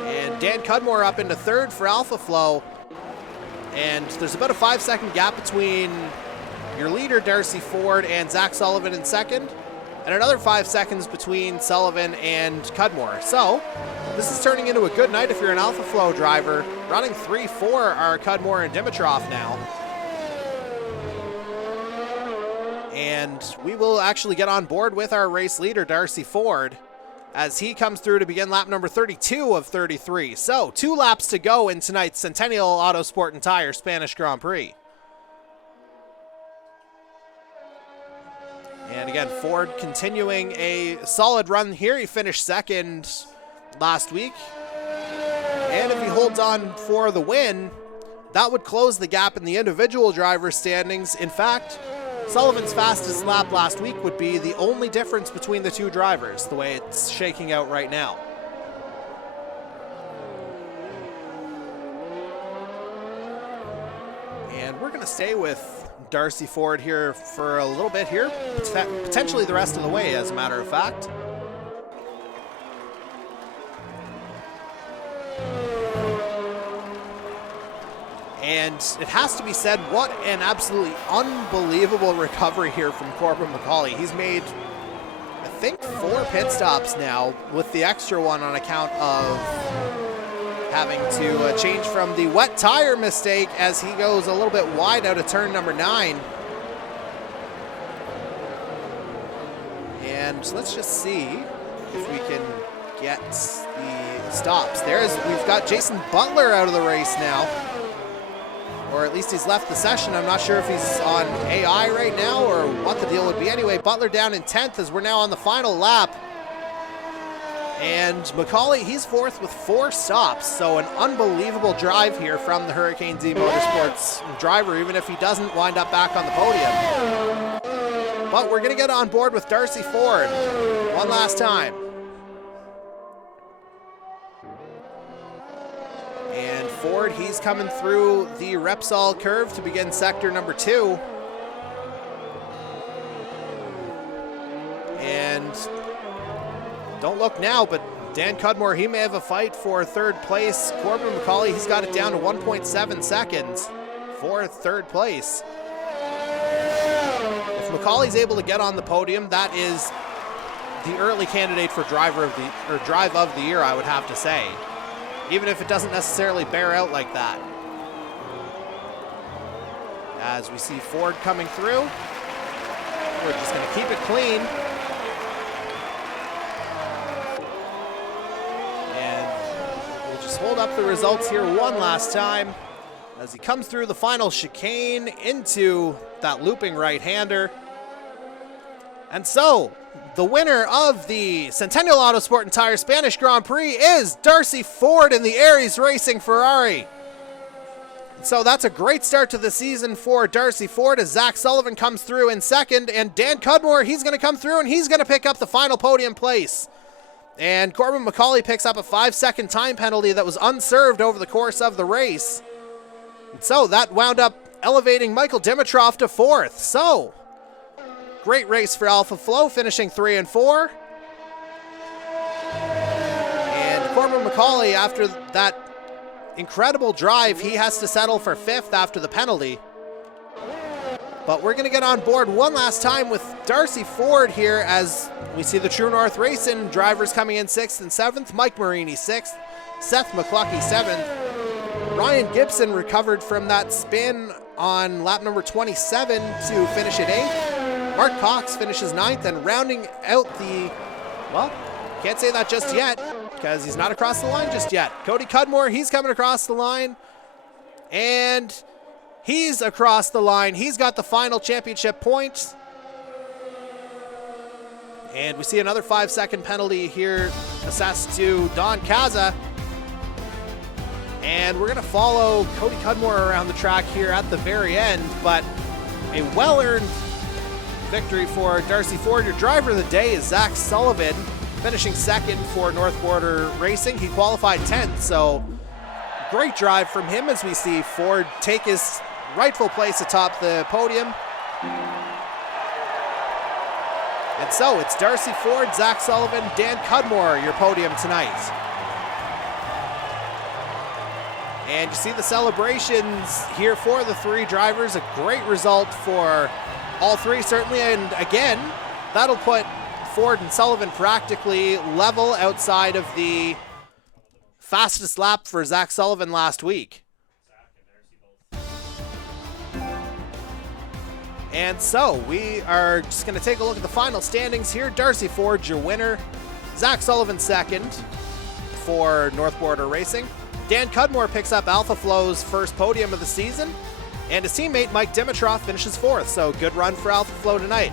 And Dan Cudmore up into 3rd for Alpha Flow. And there's about a 5-second gap between your leader, Darcy Ford, and Zach Sullivan in 2nd. And another 5 seconds between Sullivan and Cudmore. So this is turning into a good night if you're an Alpha Flow driver. Running 3-4 are Cudmore and Dimitrov now. And we will actually get on board with our race leader, Darcy Ford, as he comes through to begin lap number 32 of 33. So 2 laps to go in tonight's Centennial Autosport and Tire Spanish Grand Prix. And again, Ford continuing a solid run here. He finished 2nd last week. And if he holds on for the win, that would close the gap in the individual driver standings. In fact, Sullivan's fastest lap last week would be the only difference between the 2 drivers, the way it's shaking out right now. And we're going to stay with Darcy Ford here for a little bit here, potentially the rest of the way, as a matter of fact. And it has to be said, what an absolutely unbelievable recovery here from Corbin McCauley. He's made, I think, 4 pit stops now, with the extra one on account of having to change from the wet tire mistake as he goes a little bit wide out of turn number 9. And let's just see if we can get the stops. We've got Jason Butler out of the race now. Or at least he's left the session. I'm not sure if he's on AI right now or what the deal would be. Anyway, Butler down in 10th as we're now on the final lap. And McCauley, he's 4th with 4 stops. So an unbelievable drive here from the Hurricane Z Motorsports driver, even if he doesn't wind up back on the podium. But we're going to get on board with Darcy Ford one last time. And Ford, he's coming through the Repsol curve to begin sector number 2. And don't look now, but Dan Cudmore, he may have a fight for 3rd place. Corbin McCauley, he's got it down to 1.7 seconds for 3rd place. If McCauley's able to get on the podium, that is the early candidate for drive of the year, I would have to say. Even if it doesn't necessarily bear out like that. As we see Ford coming through, we're just going to keep it clean. And we'll just hold up the results here one last time as he comes through the final chicane into that looping right-hander. And so, the winner of the Centennial Autosport and Tire Spanish Grand Prix is Darcy Ford in the Aries Racing Ferrari. So that's a great start to the season for Darcy Ford as Zach Sullivan comes through in 2nd, and Dan Cudmore, he's going to come through and he's going to pick up the final podium place. And Corbin McCauley picks up a 5-second time penalty that was unserved over the course of the race. And so that wound up elevating Michael Dimitrov to 4th. So, great race for Alpha Flow, finishing 3 and 4. And Corbin McCauley, after that incredible drive, he has to settle for 5th after the penalty. But we're going to get on board one last time with Darcy Ford here as we see the True North Racing drivers coming in 6th and 7th. Mike Marini 6th, Seth McCluckey 7th. Ryan Gibson recovered from that spin on lap number 27 to finish at 8th. Mark Cox finishes 9th, and rounding out the, well, can't say that just yet because he's not across the line just yet. Cody Cudmore, he's coming across the line, and he's across the line. He's got the final championship points. And we see another 5-second penalty here assessed to Don Caza. And we're going to follow Cody Cudmore around the track here at the very end, but a well-earned victory for Darcy Ford. Your driver of the day is Zach Sullivan, finishing 2nd for North Border Racing. He qualified 10th, so great drive from him as we see Ford take his rightful place atop the podium. And so it's Darcy Ford, Zach Sullivan, Dan Cudmore, your podium tonight. And you see the celebrations here for the 3 drivers. A great result for all 3, certainly. And again, that'll put Ford and Sullivan practically level outside of the fastest lap for Zach Sullivan last week. And so we are just going to take a look at the final standings here. Darcy Ford, your winner. Zach Sullivan 2nd for North Border Racing. Dan Cudmore picks up Alpha Flow's first podium of the season. And his teammate Mike Dimitrov finishes 4th. So good run for Alpha Flow tonight.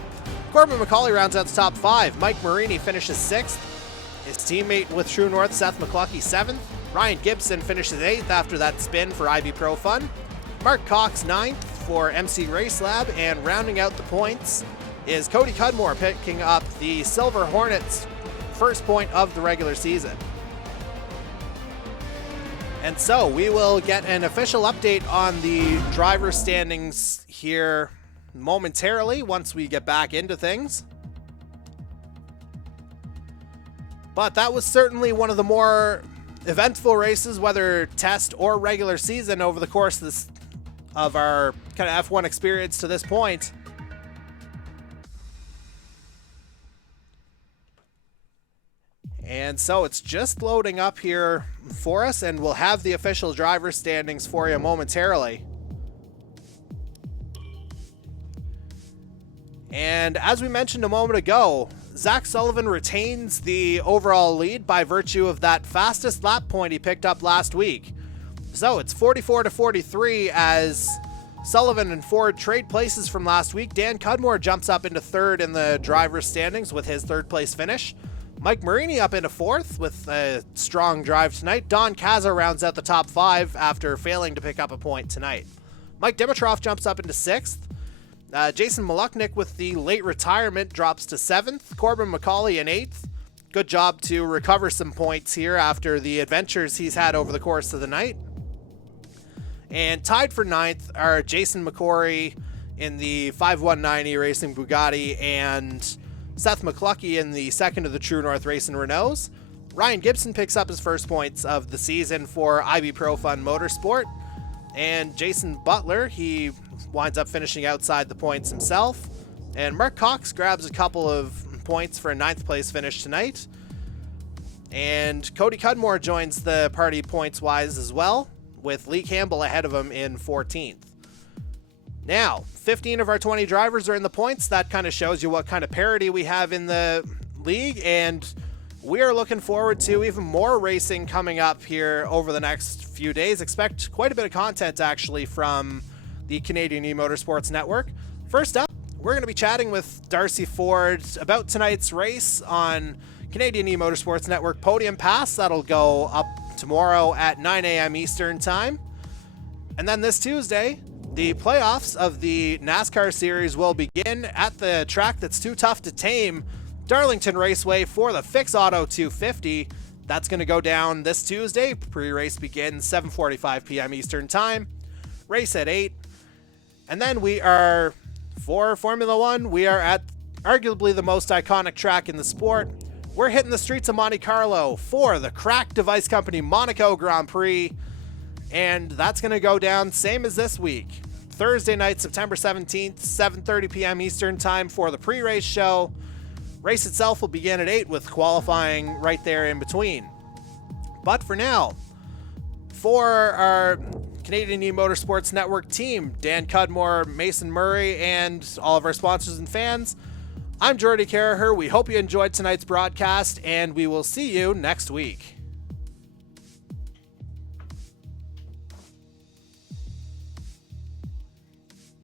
Corbin McCauley rounds out the top 5. Mike Marini finishes 6th. His teammate with True North, Seth McCluckey, 7th. Ryan Gibson finishes 8th after that spin for IB Pro Fun. Mark Cox 9th for MC Race Lab, and rounding out the points is Cody Cudmore picking up the Silver Hornets' first point of the regular season. And so we will get an official update on the driver standings here momentarily once we get back into things. But that was certainly one of the more eventful races, whether test or regular season, over the course of our kind of F1 experience to this point. And so it's just loading up here for us, and we'll have the official driver standings for you momentarily. And as we mentioned a moment ago, Zach Sullivan retains the overall lead by virtue of that fastest lap point he picked up last week. So it's 44-43 as Sullivan and Ford trade places from last week. Dan Cudmore jumps up into 3rd in the driver's standings with his 3rd place finish. Mike Marini up into 4th with a strong drive tonight. Don Caza rounds out the top 5 after failing to pick up a point tonight. Mike Dimitrov jumps up into 6th. Jason Maluknik with the late retirement drops to 7th. Corbin McCauley in 8th. Good job to recover some points here after the adventures he's had over the course of the night. And tied for 9th are Jason McCory in the 5190 Racing Bugatti and Seth McCluckey in the 2nd of the True North Racing Renaults. Ryan Gibson picks up his first points of the season for IB Pro Fun Motorsport. And Jason Butler, he winds up finishing outside the points himself. And Mark Cox grabs a couple of points for a 9th place finish tonight. And Cody Cudmore joins the party points-wise as well, with Lee Campbell ahead of him in 14th. Now, 15 of our 20 drivers are in the points. That kind of shows you what kind of parity we have in the league, and we are looking forward to even more racing coming up here over the next few days. Expect quite a bit of content, actually, from the Canadian E-Motorsports Network. First up, we're going to be chatting with Darcy Ford about tonight's race on Canadian E-Motorsports Network Podium Pass. That'll go up tomorrow at 9 a.m. Eastern Time. And then this Tuesday, the playoffs of the NASCAR series will begin at the track that's too tough to tame, Darlington Raceway, for the Fix Auto 250. That's going to go down this Tuesday. Pre-race begins 7:45 p.m. Eastern Time. Race at 8. And then we are, for Formula One, we are at arguably the most iconic track in the sport. We're hitting the streets of Monte Carlo for the Crack Device Company Monaco Grand Prix. And that's going to go down same as this week. Thursday night, September 17th, 7:30 p.m. Eastern Time for the pre-race show. Race itself will begin at 8 with qualifying right there in between. But for now, for our Canadian E-Motorsports Network team, Dan Cudmore, Mason Murray, and all of our sponsors and fans, I'm Jordy Carraher. We hope you enjoyed tonight's broadcast, and we will see you next week.